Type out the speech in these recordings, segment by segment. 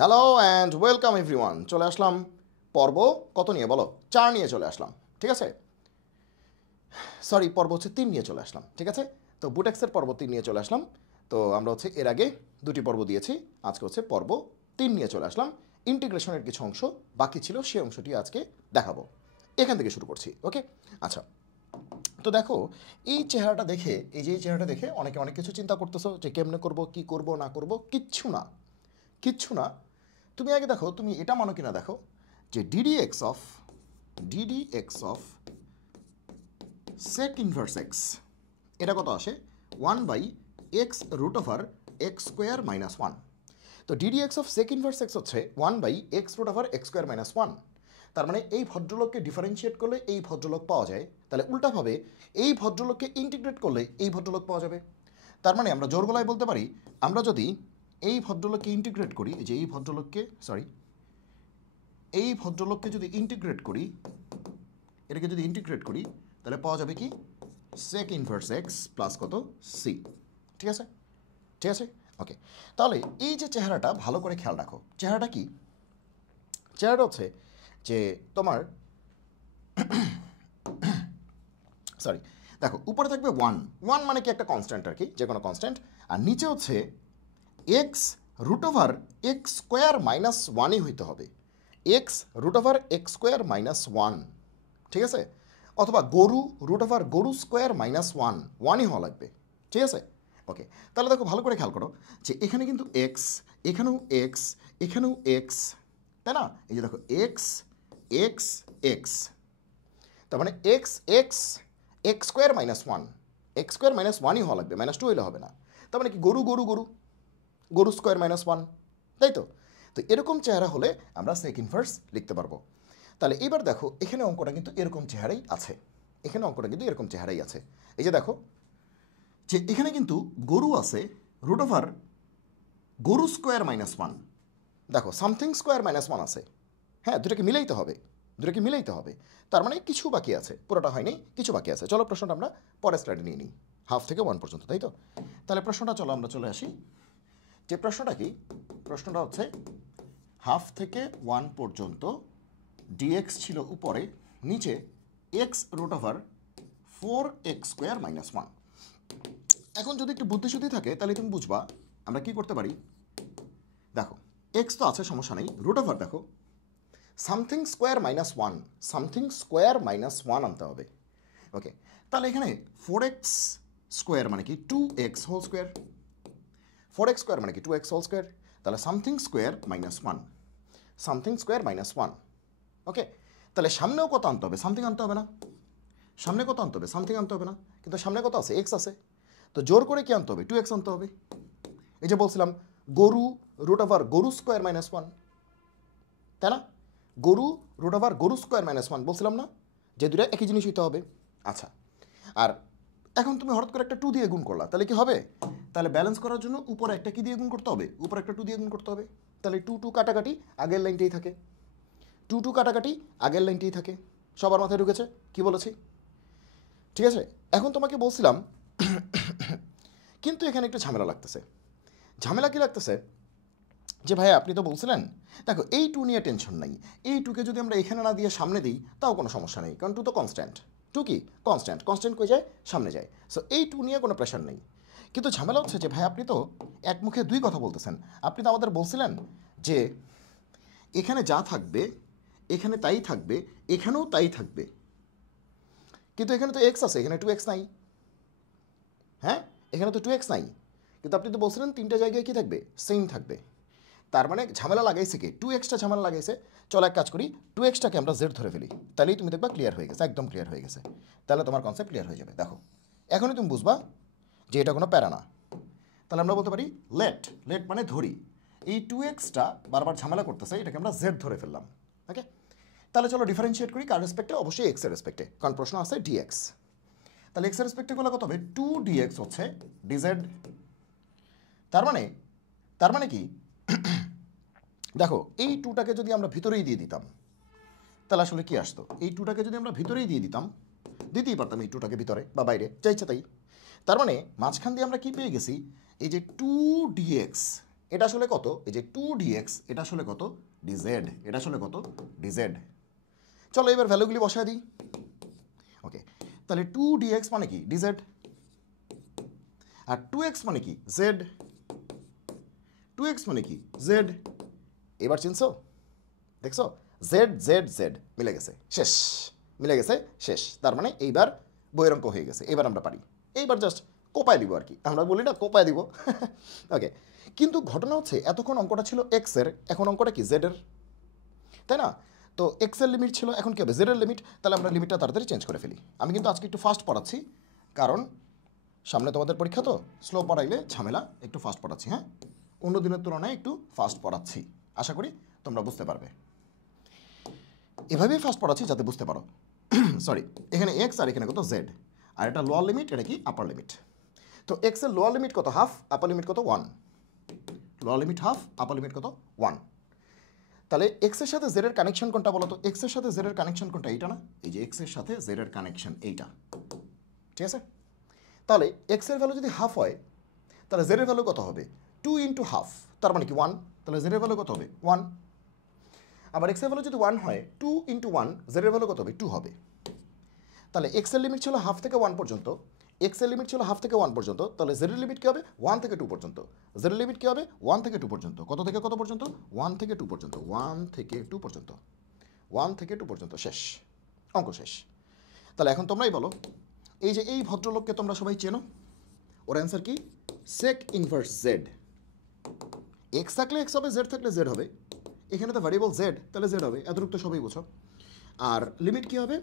Hello and welcome everyone. চলে আসলাম পর্ব কত নিয়ে বলো? 4 নিয়ে চলে আসলাম, ঠিক আছে? সরি, পর্ব হচ্ছে 3 নিয়ে চলে আসলাম, ঠিক আছে? তো বুটেক্সের পর্ব 3 নিয়ে চলে আসলাম। তো আমরা হচ্ছে এর আগে 2টি পর্ব দিয়েছি, আজকে হচ্ছে পর্ব 3 নিয়ে চলে আসলাম। ইন্টিগ্রেশনের কিছু অংশ বাকি ছিল, সেই অংশটি আজকে দেখাবো। এখান থেকে শুরু করছি, ওকে? আচ্ছা, তো দেখো এই চেহারাটা দেখে, এই যে এই চেহারাটা দেখে অনেকে অনেক কিছু চিন্তা করতেছো যে কেমনে করব, কি করব না করব, কিচ্ছু না, কিচ্ছু না। তুমি আগে দেখো, তুমি এটা মানো কিনা দেখো যে d d x of sec inverse x, এটা কত আসে? 1/x√(x²-1). তো d d x of sec inverse x হচ্ছে 1/x√(x²-1। তার মানে এই ভদ্রলোককে ডিফারেন্সিয়েট করলে এই ভদ্রলোক পাওয়া যায়, তাহলে উল্টাভাবে এই ভদ্রলোককে ইন্টিগ্রেট করলে এই ভদ্রলোক পাওয়া যাবে। তার মানে আমরা জোর গলায় বলতে পারি, আমরা যদি এই ভদ্রলোককে ইন্টিগ্রেট করি, যে এই ভদ্রলোককে এই ভদ্রলোককে যদি ইন্টিগ্রেট করি, এটাকে যদি ইন্টিগ্রেট করি, তাহলে পাওয়া যাবে কি? সেক ইনভার্স এক্স প্লাস কত? সি। ঠিক আছে, ঠিক আছে, ওকে। তাহলে এই যে চেহারাটা ভালো করে খেয়াল রাখো, চেহারাটা কি? চেহারাটা হচ্ছে যে তোমার সরি, দেখো উপরে থাকবে 1 মানে কি? একটা কনস্ট্যান্ট আর কি, যে কোনো কনস্ট্যান্ট। আর নিচে হচ্ছে x√(x²-1ই হইতে হবে, x√(x²-1, ঠিক আছে? অথবা গরু√(গরু²-1 হওয়া লাগবে, ঠিক আছে? ওকে, তাহলে দেখো ভালো করে খেয়াল করো যে এখানে কিন্তু এক্স, এখানেও এক্স, এখানেও এক্স, তাই না? এই যে দেখো এক্স এক্স এক্স, তার মানে এক্স এক্স (x²-1), (x²-1ই হওয়া লাগবে, -2 হলে হবে না। তার মানে কি? গরু²-1, তাই তো? তো এরকম চেহারা হলে আমরা সেক ইনভার্স লিখতে পারবো। তাহলে এবার দেখো এখানে অঙ্কটা কিন্তু এরকম চেহারাই আছে, এখানে অঙ্কটা কিন্তু এরকম চেহারাই আছে। এই যে দেখো যে এখানে কিন্তু গরু আছে √(গরু²-1), দেখো সামথিং²-1 আছে। হ্যাঁ, দুটোকে মিলাইতে হবে, দুটোকে মিলাইতে হবে। তার মানে কিছু বাকি আছে, পুরোটা হয়নি, কিছু বাকি আছে। চলো প্রশ্নটা আমরা পরের স্লাইডে নিয়ে নিই, 1/2 থেকে 1 পর্যন্ত, তাই তো? তাহলে প্রশ্নটা চলো আমরা চলে আসি। যে প্রশ্নটা কি? প্রশ্নটা হচ্ছে 1/2 থেকে 1 পর্যন্ত ডিএক্স ছিল উপরে, নিচে x√(4x²-1). এখন যদি একটু বুদ্ধিশুদ্ধি থাকে তাহলে তুমি বুঝবা আমরা কি করতে পারি। দেখো এক্স তো আছে, সমস্যা নেই, √(, দেখো সামথিং²-1, সামথিং²-1 আনতে হবে, ওকে? তাহলে এখানে 4x² মানে কি? 2x², 4x² মানে কি? 2x², তাহলে সামথিং²-1, সামথিং²-1, ওকে? তাহলে সামনেও কত আনতে হবে? সামথিং আনতে হবে না? সামনে কত আনতে হবে? সামথিং আনতে হবে না? কিন্তু সামনে কত আছে? এক্স আছে, তো জোর করে কি আনতে হবে? 2x আনতে হবে। এই যে বলছিলাম গরু√(গরু²-1), তাই না? গরু√(গরু²-1 বলছিলাম না যে দুটো একই জিনিস হইতে হবে? আচ্ছা, আর এখন তুমি হঠাৎ করে একটা 2 দিয়ে গুণ করলা, তাহলে কি হবে? তাহলে ব্যালেন্স করার জন্য উপরে একটা কি দিয়ে গুণ করতে হবে? উপরে একটা 2 দিয়ে গুণ করতে হবে। তাহলে 2 কাটাকাটি আগের লাইনটাই থাকে, 2 কাটাকাটি আগের লাইনটাই থাকে। সবার মাথায় ঢুকেছে কি বলেছি? ঠিক আছে, এখন তোমাকে বলছিলাম কিন্তু এখানে একটু ঝামেলা লাগতেছে। ঝামেলা কি লাগতেছে? যে ভাই আপনি তো বলছিলেন, দেখো এই 2 নিয়ে টেনশন নাই, এই 2কে যদি আমরা এখানে না দিয়ে সামনে দিই তাও কোনো সমস্যা নেই, কারণ 2 তো কনস্ট্যান্ট। 2 কি? কনস্ট্যান্ট, কনস্ট্যান্ট কই যায়? সামনে যায়। সো এই 2 নিয়ে কোনো প্রেশার নেই। কিন্তু ঝামেলা হচ্ছে যে ভাই আপনি তো এক মুখে 2 কথা বলতেছেন। আপনি তো আমাদের বলছিলেন যে এখানে যা থাকবে এখানে তাই থাকবে, এখানেও তাই থাকবে, কিন্তু এখানে তো এক্স আছে, এখানে 2x নাই। হ্যাঁ, এখানে তো 2x নাই, কিন্তু আপনি তো বলছিলেন 3টে জায়গায় কি থাকবে? সেম থাকবে। তার মানে ঝামেলা লাগাইছে কি? 2xটা ঝামেলা লাগাইছে। চলো এক কাজ করি, 2xটাকে আমরা জেড ধরে ফেলি, তাহলেই তুমি দেখবা ক্লিয়ার হয়ে গেছে, একদম ক্লিয়ার হয়ে গেছে। তাহলে তোমার কনসেপ্ট ক্লিয়ার হয়ে যাবে। দেখো এখনই তুমি বুঝবা যে এটা কোনো প্যারা না। তাহলে আমরা বলতে পারি লেট মানে ধরি, এই 2xটা বারবার ঝামেলা করতেছে, এটাকে আমরা জেড ধরে ফেললাম, ওকে? তাহলে চলো ডিফারেন্সিয়েট করি, কার রেসপেক্টে? অবশ্যই এক্সের রেসপেক্টে, কারণ প্রশ্ন আছে ডিএক্স। তাহলে এক্সের রেসপেক্টে করলে কত হবে? 2dx হচ্ছে ডিজেড। তার মানে কি? দেখো এই 2টাকে যদি আমরা ভিতরেই দিয়ে দিতাম তাহলে আসলে কি আসতো? এই 2টাকে যদি আমরা ভিতরেই দিয়ে দিতাম, দিতেই পারতাম এই 2টাকে ভিতরে বা বাইরে, যা ইচ্ছা তাই। তার মানে মাঝখান দিয়ে আমরা কি পেয়ে গেছি? এই যে 2dx, এটা আসলে কত, এই যে 2dx এটা আসলে কত dz, এটা আসলে কত dz। চলো এবার ভ্যালুগুলি বসায় দিই। ওকে, তাহলে 2dx মানে কি dz, আর 2x মানে কি z, 2x মানে কি z। এবার চিনছো, দেখছো জেড জেড জেড মিলে গেছে, শেষ, মিলে গেছে শেষ। তার মানে এইবার বইয়ের অঙ্ক হয়ে গেছে, এবার আমরা পারি। এইবার জাস্ট কোপায় দিব আর কি, আমরা বলি না কোপায় দিব। ওকে, কিন্তু ঘটনা হচ্ছে এতক্ষণ অঙ্কটা ছিল এক্সের, এখন অঙ্কটা কি জেডের, তাই না? তো এক্সের লিমিট ছিল, এখন কি হবে জেডের লিমিট। তাহলে আমরা লিমিটটা তাড়াতাড়ি চেঞ্জ করে ফেলি। আমি কিন্তু আজকে একটু ফাস্ট পড়াচ্ছি, কারণ সামনে তোমাদের পরীক্ষা, তো স্লো পড়াইলে ঝামেলা, একটু ফাস্ট পড়াচ্ছি। হ্যাঁ, অন্য দিনের তুলনায় একটু ফাস্ট পড়াচ্ছি, আশা করি তোমরা বুঝতে পারবে। এভাবেই ফার্স্ট পড়াচ্ছি যাতে বুঝতে পারো। সরি, এখানে এক্স আর এখানে কত জেড, আর এটা লোয়ার লিমিট, এটা কি আপার লিমিট। তো এক্স এর লোয়ার লিমিট কত হাফ, আপার লিমিট কত 1, লোয়ার লিমিট হাফ, আপার লিমিট কত 1। তাহলে এক্স এর সাথে জেড এর কানেকশন কোনটা বলো তো, এক্স এর সাথে জেড এর কানেকশন কোনটা, এইটা না, এই যে এক্স এর সাথে জেড এর কানেকশন এইটা, ঠিক আছে? তাহলে এক্স এর ভ্যালু যদি হাফ হয়, তাহলে জেড এর ভ্যালু কত হবে 2 ইন্টু হাফ, তার মানে কি 1, তাহলে জেড এর ভ্যালু কত হবে 1। আবার এক্স এর ভ্যালু যদি 1 হয়, 2 ইন্টু 1, জেড এর ভ্যালু কত হবে 2 হবে। তাহলে এক্স এর লিমিট ছিল হাফ থেকে 1 পর্যন্ত, এক্স এর লিমিট ছিল হাফ থেকে 1 পর্যন্ত, তাহলে জেড এর লিমিট কী হবে 1 থেকে 2 পর্যন্ত, জেড এর লিমিট কী হবে 1 থেকে 2 পর্যন্ত, কত থেকে কত পর্যন্ত 1 থেকে 2 পর্যন্ত, 1 থেকে 2 পর্যন্ত, 1 থেকে 2 পর্যন্ত, শেষ, অঙ্ক শেষ। তাহলে এখন তোমরাই বলো, এই যে এই ভদ্রলোককে তোমরা সবাই চেনো, ওর অ্যান্সার কি সেক ইনভার্স জেড। এক্স থাকলে এক্স হবে, জেড থাকলে জেড হবে, এখানে তো ভ্যারিয়েবল জেড, তাহলে জেড হবে, এতটুকু তো সবাই বুঝো। আর লিমিট কী হবে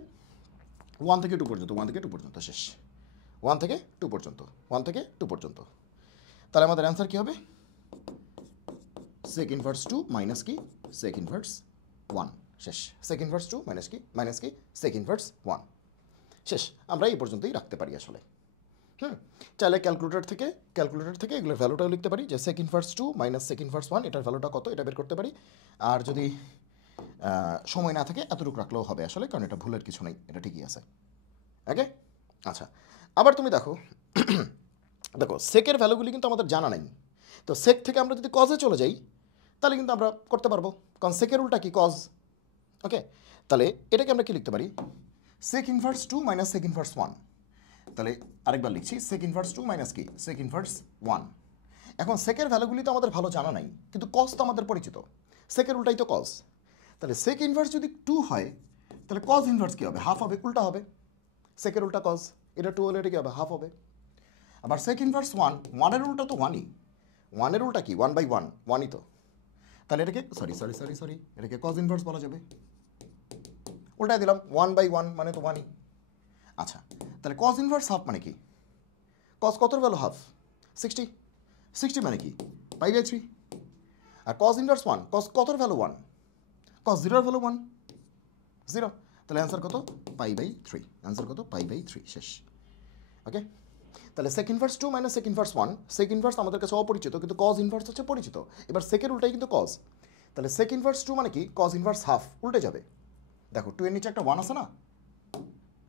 1 থেকে 2 পর্যন্ত, 1 থেকে 2 পর্যন্ত, শেষ, 1 থেকে 2 পর্যন্ত, 1 থেকে 2 পর্যন্ত। তাহলে আমাদের অ্যান্সার কী হবে সেক ইনভার্স 2 মাইনাস কি সেক ইনভার্স 1, শেষ। সেক ইনভার্স 2 মাইনাস কি সেক ইনভার্স 1, শেষ। আমরা এই পর্যন্তই রাখতে পারি আসলে। চাইলে ক্যালকুলেটর থেকে এগুলোর ভ্যালুটাও লিখতে পারি, যে sec inverse 2 minus sec inverse 1 এটার ভ্যালুটা কত, এটা বের করতে পারি। আর যদি সময় না থাকে এতটুকু রাখলেও হবে আসলে, কারণ এটা ভুলের কিছু নেই, এটা ঠিকই আছে। ওকে, আচ্ছা, আবার তুমি দেখো, দেখো সেকের ভ্যালুগুলি কিন্তু আমাদের জানা নেই। তো সেক থেকে আমরা যদি কজে চলে যাই, তাহলে কিন্তু আমরা করতে পারবো, কারণ সেকের উল্টা কি কজ। ওকে, তাহলে এটাকে আমরা কি লিখতে পারি sec inverse 2 minus sec inverse 1। তাহলে আরেকবার লিখছি সেক ইনভার্স 2 মাইনাস কি সেক ইনভার্স 1। এখন সেকের ভ্যালুগুলি তো আমাদের ভালো জানা নাই, কিন্তু কজ তো আমাদের পরিচিত, সেকের উল্টাই তো কজ। তাহলে সেক ইনভার্স যদি 2 হয়, তাহলে কজ ইনভার্স কী হবে হাফ হবে, উল্টা হবে, সেকের উল্টা কজ, এটা 2 হলে এটা কী হবে হাফ হবে। আবার সেক ইনভার্স 1, 1-এর উল্টা তো 1ই, 1-এর উল্টা কি 1/1, 1ই তো। তাহলে এটাকে সরি এটাকে কজ ইনভার্স বলা যাবে, উল্টায় দিলাম 1/1 মানে তো 1ই। আচ্ছা, তাহলে কজ ইনভার্স হাফ মানে কি, কজ কতর ভ্যালু হাফ 60, 60 মানে কি π/3। আর কজ ইনভার্স 1, কজ কতর ভ্যালু 1, কজ 0-এর ভ্যালু 1, 0। তাহলে অ্যান্সার কত π/3, অ্যান্সার কত π/3, শেষ। ওকে, তাহলে sec inverse 2 minus sec inverse 1, sec inverse আমাদের কাছে অপরিচিত, কিন্তু কজ ইনভার্স হচ্ছে পরিচিত। এবার সেকের উল্টাই কিন্তু কজ, তাহলে সেক ইনভার্স 2 মানে কি কজ ইনভার্স হাফ, উল্টে যাবে। দেখো 2 এর নিচে একটা 1 আছে না,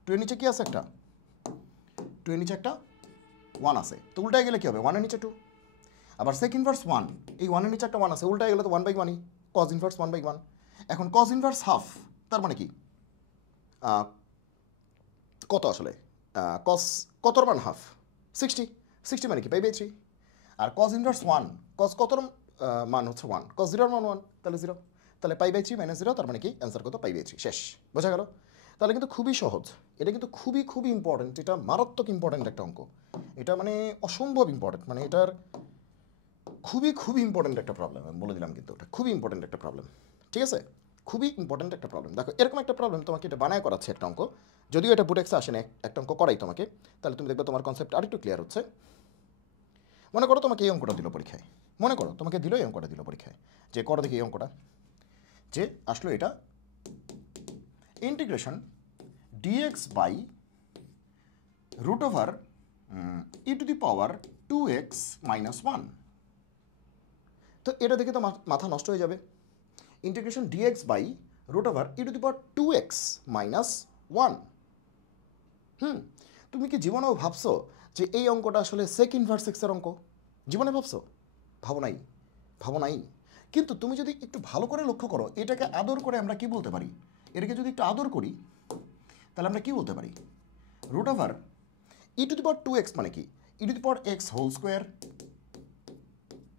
2 এর নিচে কি আছে একটা, 2 এর নিচে একটা 1 আছে, তো উল্টায় গেলে কী হবে 1 এর নিচে 2। আবার সেক ইনভার্স 1, এই 1 এর নিচে একটা 1 আছে, উল্টায় গেলে তো 1/1ই, কজ ইনভার্স 1/1। এখন কজ ইনভার্স হাফ, তার মানে কি কত আসলে, কজ কতর মান হাফ 60, 60 মানে কি π/3। আর কজ ইনভার্স 1, কজ কতর মান হচ্ছে 1, কজ 0-এর মান 1, তাহলে 0, তাহলে π/3 মাইনাস 0, তার মানে কি অ্যান্সার কত π/3, শেষ। বোঝা গেল? তাহলে কিন্তু খুবই সহজ, এটা কিন্তু খুবই ইম্পর্টেন্ট, এটা মারাত্মক ইম্পর্টেন্ট একটা অঙ্ক, এটা মানে অসম্ভব ইম্পর্টেন্ট, মানে এটার খুবই ইম্পর্টেন্ট একটা প্রবলেম, আমি বলে দিলাম, কিন্তু এটা খুবই ইম্পর্টেন্ট একটা প্রবলেম, ঠিক আছে, খুবই ইম্পর্টেন্ট একটা প্রবলেম। দেখো এরকম একটা প্রবলেম তোমাকে এটা বানায় করাচ্ছে একটা অঙ্ক, যদিও এটা বুটেক্সে আসে না, একটা অঙ্ক করাই তোমাকে, তাহলে তুমি দেখবে তোমার কনসেপ্ট আরেকটু ক্লিয়ার হচ্ছে। মনে করো তোমাকে এই অঙ্কটা দিল পরীক্ষায়, মনে করো তোমাকে দিল এই অঙ্কটা দিল পরীক্ষায়, যে করো দেখি এই অঙ্কটা, যে আসলো এটা integration dx by root over e⁻² - 1। তো এটা দেখে তো মাথা নষ্ট হয়ে যাবে, integration dx by root over e⁻² - 1। তুমি কি জীবনেও ভাবছো যে এই অঙ্কটা আসলে সেক ইনভার্স এক্সের অঙ্ক? জীবনে ভাবছো? ভাবো নাই, ভাবো নাই। কিন্তু তুমি যদি একটু ভালো করে লক্ষ্য করো, এটাকে আদর করে আমরা কি বলতে পারি, এটাকে যদি একটু আদর করি তাহলে আমরা কি বলতে পারি, root over e to the power 2x মানে কি, e to the power x whole square,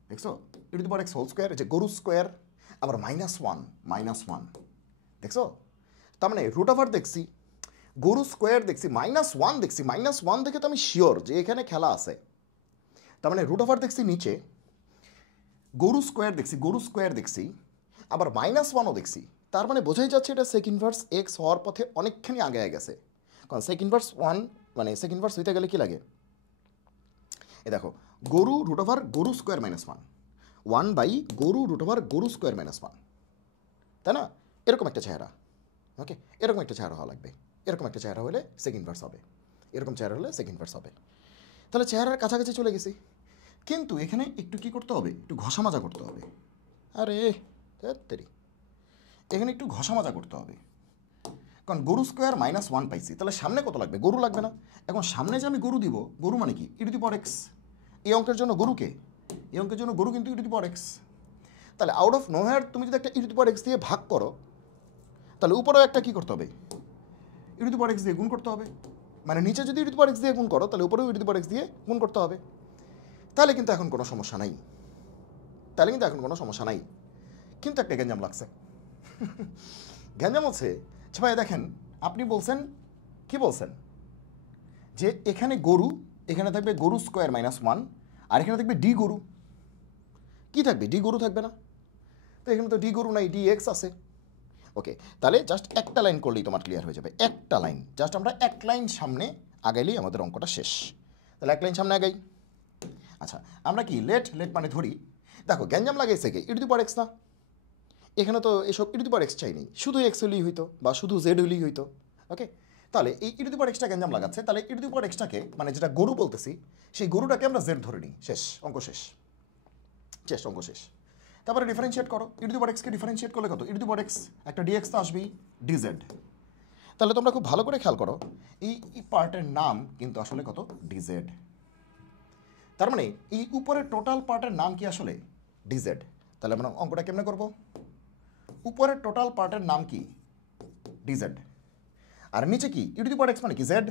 দেখছো, e to the power x whole square, যে গরু স্কোয়ার, আবার -1 দেখছো। তার মানে রুট ওভার দেখছি, গরু স্কোয়ার দেখছি, -1 দেখছি, -1 দেখে তো আমি শিওর যে এখানে খেলা আছে। তার মানে রুট ওভার দেখছি নিচে, গরু স্কোয়ার দেখছি, আবার -1ও দেখছি। তার মানে বোঝাই যাচ্ছে এটা সেক ইনভার্স এক্স হওয়ার পথে অনেকখানি আগে গেছে। কারণ সেক ইনভার্স 1 মানে সেক ইনভার্স হইতে গেলে কি লাগে, এ দেখো, গরু রুট ওভার গরু স্কোয়ার -1, 1/গরু রুট ওভার গরু স্কোয়ার -1, তাই না? এরকম একটা চেহারা, ওকে, এরকম একটা চেহারা হওয়া লাগবে। এরকম একটা চেহারা হলে সেক ইনভার্স হবে, এরকম চেহারা হলে সেক ইনভার্স হবে। তাহলে চেহারার কাছাকাছি চলে গেছি, কিন্তু এখানে একটু কি করতে হবে, একটু ঘষা মাজা করতে হবে। আরে তেরি, এখানে একটু ঘষা মাজা করতে হবে। কারণ গরু স্কোয়ার -1 পাইছি, তাহলে সামনে কত লাগবে, গরু লাগবে না? এখন সামনে যে আমি গরু দিব, গরু মানে কি, e to the power x. এই অঙ্কের জন্য গরুকে, এই অঙ্কের জন্য গরু কিন্তু ই টু দি পাওয়ার এক্স। তাহলে আউট অফ নোহোয়্যার তুমি যদি একটা ই টু দি পাওয়ার এক্স দিয়ে ভাগ করো, তাহলে উপরেও একটা কি করতে হবে, e to the power x দিয়ে গুণ করতে হবে। মানে নিচে যদি ই টু দি পাওয়ার এক্স দিয়ে গুণ করো, তাহলে উপরেও ই টু দি পাওয়ার এক্স দিয়ে গুণ করতে হবে। তাহলে কিন্তু এখন কোনো সমস্যা নাই, কিন্তু একটা গ্যাঞ্জাম লাগছে। গ্যাঞ্জাম হচ্ছে যে ভাই দেখেন, আপনি বলছেন, কি বলছেন, যে এখানে গরু, এখানে থাকবে গরু স্কোয়ার -1, আর এখানে থাকবে ডি গরু। কি থাকবে, ডি গরু থাকবে না? তো এখানে তো ডি গরু নাই, ডি এক্স আছে। ওকে, তাহলে জাস্ট একটা লাইন করলেই তোমার ক্লিয়ার হয়ে যাবে। একটা লাইন, জাস্ট আমরা এক লাইন সামনে আগাইলেই আমাদের অঙ্কটা শেষ। তাহলে এক লাইন সামনে আগাই। আচ্ছা, আমরা কি লেট মানে ধরি, দেখো গ্যাঞ্জাম লাগাইছে কে, ই টু দি পাওয়ার এক্স না? এখানে তো এসব ই টু দি পাওয়ার এক্স চাই নেই, শুধু এক্স হলেই হইতো, বা শুধু জেড হলেই হইতো। ওকে, তাহলে এই ই টু দি পাওয়ার এক্সটা গ্যাঞ্জাম লাগাচ্ছে, তাহলে ই টু দি পাওয়ার এক্সটাকে, মানে যেটা গরু বলতেছি, সেই গরুটাকে আমরা জেড ধরে নিই। শেষ, অঙ্ক শেষ, অঙ্ক শেষ। তারপরে ডিফারেন্সিয়েট করো, ই টু দি পাওয়ার এক্সকে ডিফারেন্সিয়েট করলে কত, ই টু দি পাওয়ার এক্স, একটা ডিএক্স তো আসবেই, ডিজেড। তাহলে তোমরা খুব ভালো করে খেয়াল করো, এই পার্টের নাম কিন্তু আসলে কত, ডিজেড। তার মানে এই উপরের টোটাল পার্টের নাম কি আসলে ডিজেড। তাহলে আমরা অঙ্কটা কেমনে করব, উপরের টোটাল পার্টের নাম কি, ডিজেড, আর নিচে কি, e to the power x মানে কি, জেড,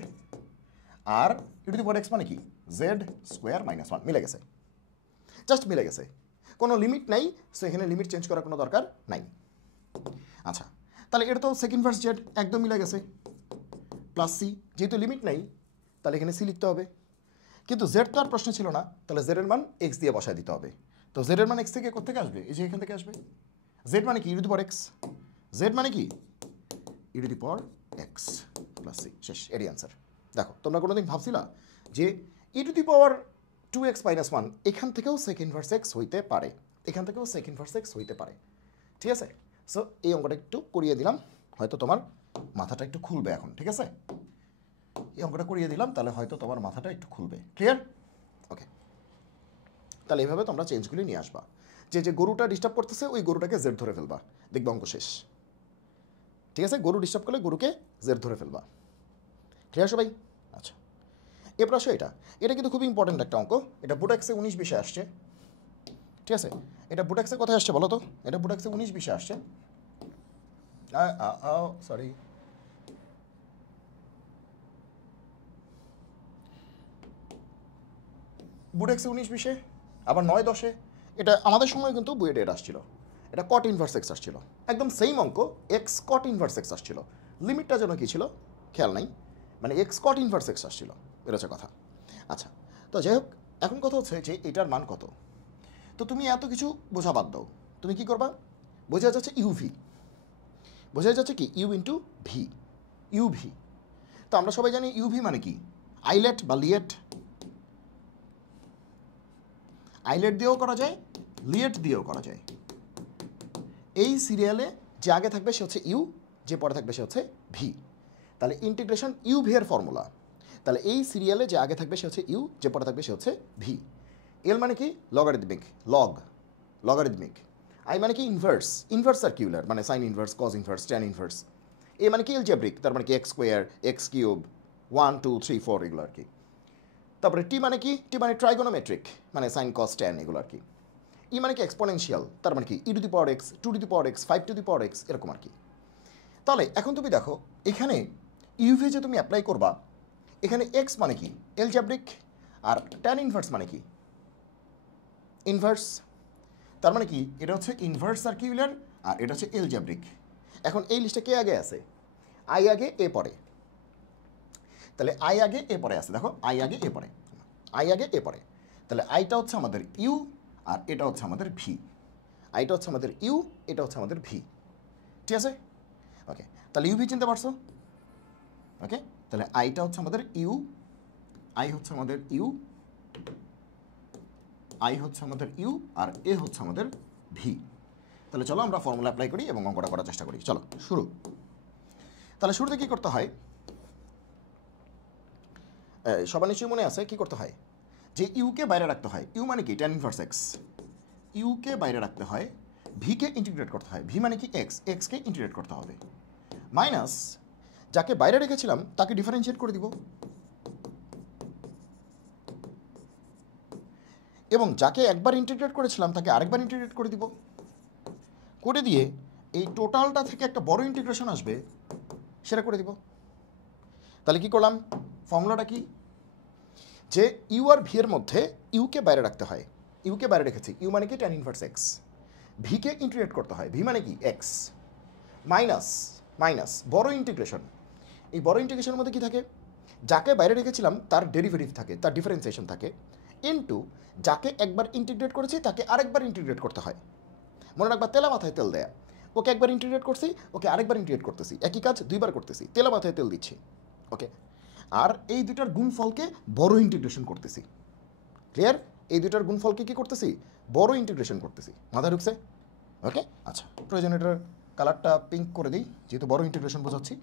আর e to the power x মানে কি, জেড স্কোয়ার -1। মিলে গেছে, জাস্ট মিলে গেছে, কোনো লিমিট নাই। সো এখানে লিমিট চেঞ্জ করার কোনো দরকার নাই। আচ্ছা, তাহলে এটা তো সেকেন্ড ভার্স জেড একদম মিলে গেছে, প্লাস সি, যেহেতু লিমিট নাই তাহলে এখানে সি লিখতে হবে। কিন্তু জেড তো আর প্রশ্ন ছিল না, তাহলে জেড এর মান এক্স দিয়ে বসায় দিতে হবে। তো জেড এর মান এক্স থেকে কোথেকে আসবে, এই যে এখান থেকে আসবে। জেড মানে কি, e to the power x, z মানে কি, e to the power x plus c, শেষ, এরই অ্যান্সার। দেখো, তোমরা কোনোদিন ভাবছিলা যে ই টু দি পাওয়ার 2x - 1 এখান থেকেও সেকেন্ড ভার্স এক্স হইতে পারে, এখান থেকেও সেকেন্ড ভার্স এক্স হইতে পারে, ঠিক আছে? সো এই অঙ্কটা একটু করিয়ে দিলাম, হয়তো তোমার মাথাটা একটু খুলবে এখন, ঠিক আছে? এই অঙ্কটা করিয়ে দিলাম, তাহলে হয়তো তোমার মাথাটা একটু খুলবে, ক্লিয়ার? ওকে, তাহলে এইভাবে তোমরা চেঞ্জগুলি নিয়ে আসবা, যে যে গরুটা ডিস্টার্ব করতেছে ওই গরুটাকে জেড ধরে ফেলবা, দেখবে অঙ্ক শেষ, ঠিক আছে? গরু ডিস্টার্ব করলে গরুকে জেড ধরে ফেলবা, ক্লিয়ার সবাই? আচ্ছা, এরপর আসো এটা, এটা কিন্তু খুবই ইম্পর্টেন্ট একটা অঙ্ক। এটা বুটেক্সে 19-20 আসছে, ঠিক আছে? এটা বুটেক্সে কোথায় আসছে বলো তো? এটা বুটেক্সে 19-20 আসছে, সরি, বুটেক্সে 19-20, আবার 9-10। এটা আমাদের সময় কিন্তু বুয়েটে এটা আসছিল, এটা কট ইনভার্স এক্স আসছিল, একদম সেম অঙ্ক, এক্স কট ইনভার্স এক্স আসছিল। লিমিটটা যেন কী ছিল খেয়াল নাই, মানে এক্স কট ইনভার্স এক্স আসছিল, এটা হচ্ছে কথা। আচ্ছা, তো যাই হোক, এখন কথা হচ্ছে যে এটার মান কত। তো তুমি এত কিছু বোঝা বাদ দাও, তুমি কি করবা, বোঝা যাচ্ছে ইউভি, বোঝা যাচ্ছে কি ইউ ইন্টু ভি, ইউভি। তো আমরা সবাই জানি ইউভি মানে কি, আইলেট বা লিয়েট, আইলেট দিয়েও করা যায়, লিয়েট দিয়েও করা যায়। এই সিরিয়ালে যে আগে থাকবে সে হচ্ছে ইউ, যে পরে থাকবে সে হচ্ছে ভি, তাহলে ইন্টিগ্রেশন ইউ ভি এর ফর্মুলা। তাহলে এই সিরিয়ালে যে আগে থাকবে সে হচ্ছে ইউ, যে পরে থাকবে সে হচ্ছে ভি। এল মানে কি, লগারিদমিক, লগারিদমিক। আই মানে কি, ইনভার্স সার্কিউলার, মানে sine inverse, cos inverse, tan inverse. A মানে কি, এলজেব্রিক, তার মানে কি এক্স স্কোয়ার, এক্স কিউব, 1 2 3 4 এগুলো আর কি। তারপরে টি মানে কি, টি মানে ট্রাইগোনোমেট্রিক, মানে সাইন কস ট্যান এগুলো আর কি। ই মানে কি এক্সপোনেনশিয়াল, তার মানে কি e to the power x, 2 to the power x, 5 to the power x, এরকম আর কি। তাহলে এখন তুমি দেখো এখানে ইউভি যে তুমি অ্যাপ্লাই করবা, এখানে এক্স মানে কি এলজেব্রিক, আর ট্যান ইনভার্স মানে কি ইনভার্স। তার মানে কি এটা হচ্ছে ইনভার্স সার্কিউলার আর এটা হচ্ছে এলজেব্রিক। এখন এই লিস্টে কে আগে আছে? আই আগে এ পরে। তাহলে আই আগে এ পরে আছে, দেখো আই আগে এ পরে, আই আগে এ পরে। তাহলে আইটা হচ্ছে আমাদের ইউ আর এটা হচ্ছে আমাদের ভি। আইটা হচ্ছে আমাদের ইউ, এটা হচ্ছে আমাদের ভি, ঠিক আছে? ওকে, তাহলে ইউভি চিনতে পারছো? ওকে, তাহলে আইটা হচ্ছে আমাদের ইউ, আই হচ্ছে আমাদের ইউ, আই হচ্ছে আমাদের ইউ, আর এ হচ্ছে আমাদের ভি। তাহলে চলো আমরা ফর্মুলা অ্যাপ্লাই করি এবং অঙ্কটা করার চেষ্টা করি। চলো শুরু। তাহলে শুরুতে কী করতে হয়? সবার নিশ্চয়ই মনে আছে কী করতে হয়, যে ইউকে বাইরে রাখতে হয়। ইউ মানে কি ট্যান ইনভার্স এক্স, ইউকে বাইরে রাখতে হয়, ভিকে ইন্টিগ্রেট করতে হয়, ভি মানে কি এক্স, এক্সকে ইন্টিগ্রেট করতে হবে, মাইনাস যাকে বাইরে রেখেছিলাম তাকে ডিফারেন্সিয়েট করে দিব, এবং যাকে একবার ইন্টিগ্রেট করেছিলাম তাকে আরেকবার ইন্টিগ্রেট করে দিব, করে দিয়ে এই টোটালটা থেকে একটা বড় ইন্টিগ্রেশন আসবে সেটা করে দিব। তাহলে কি করলাম? ফর্মুলাটা কি? যে ইউ আর ভি এর মধ্যে ইউকে বাইরে রাখতে হয়, ইউকে বাইরে রেখেছি, ইউ মানে কি tan inverse x, V K integrate করতে হয়, ভি মানে কি এক্স, মাইনাস মাইনাস বড় ইন্টিগ্রেশন। এই বড় ইন্টিগ্রেশনের মধ্যে কি থাকে? যাকে বাইরে রেখেছিলাম তার ডেরিভেটিভ থাকে, তার ডিফারেন্সিয়েশন থাকে, ইনটু যাকে একবার ইন্টিগ্রেট করেছি তাকে আরেকবার ইন্টিগ্রেট করতে হয়। মনে রাখবা, তেলা মাথায় তেল দেয়া। ওকে একবার ইন্টিগ্রেট করছি, ওকে আরেকবার ইন্টিগ্রেট করতেছি, একই কাজ দুইবার করতেছি, তেলা মাথায় তেল দিচ্ছি। ওকে, আর এই দুটার গুণফলকে বড় ইন্টিগ্রেশন করতেছি। ক্লিয়ার? এই দুটার গুণফলকে কী করতেছি? বড় ইন্টিগ্রেশন করতেছি। মাথায় ঢুকছে? ওকে, আচ্ছা, প্রয়োজন এটার কালারটা পিঙ্ক করে দিই, যেহেতু বড় ইন্টিগ্রেশন বোঝাচ্ছি।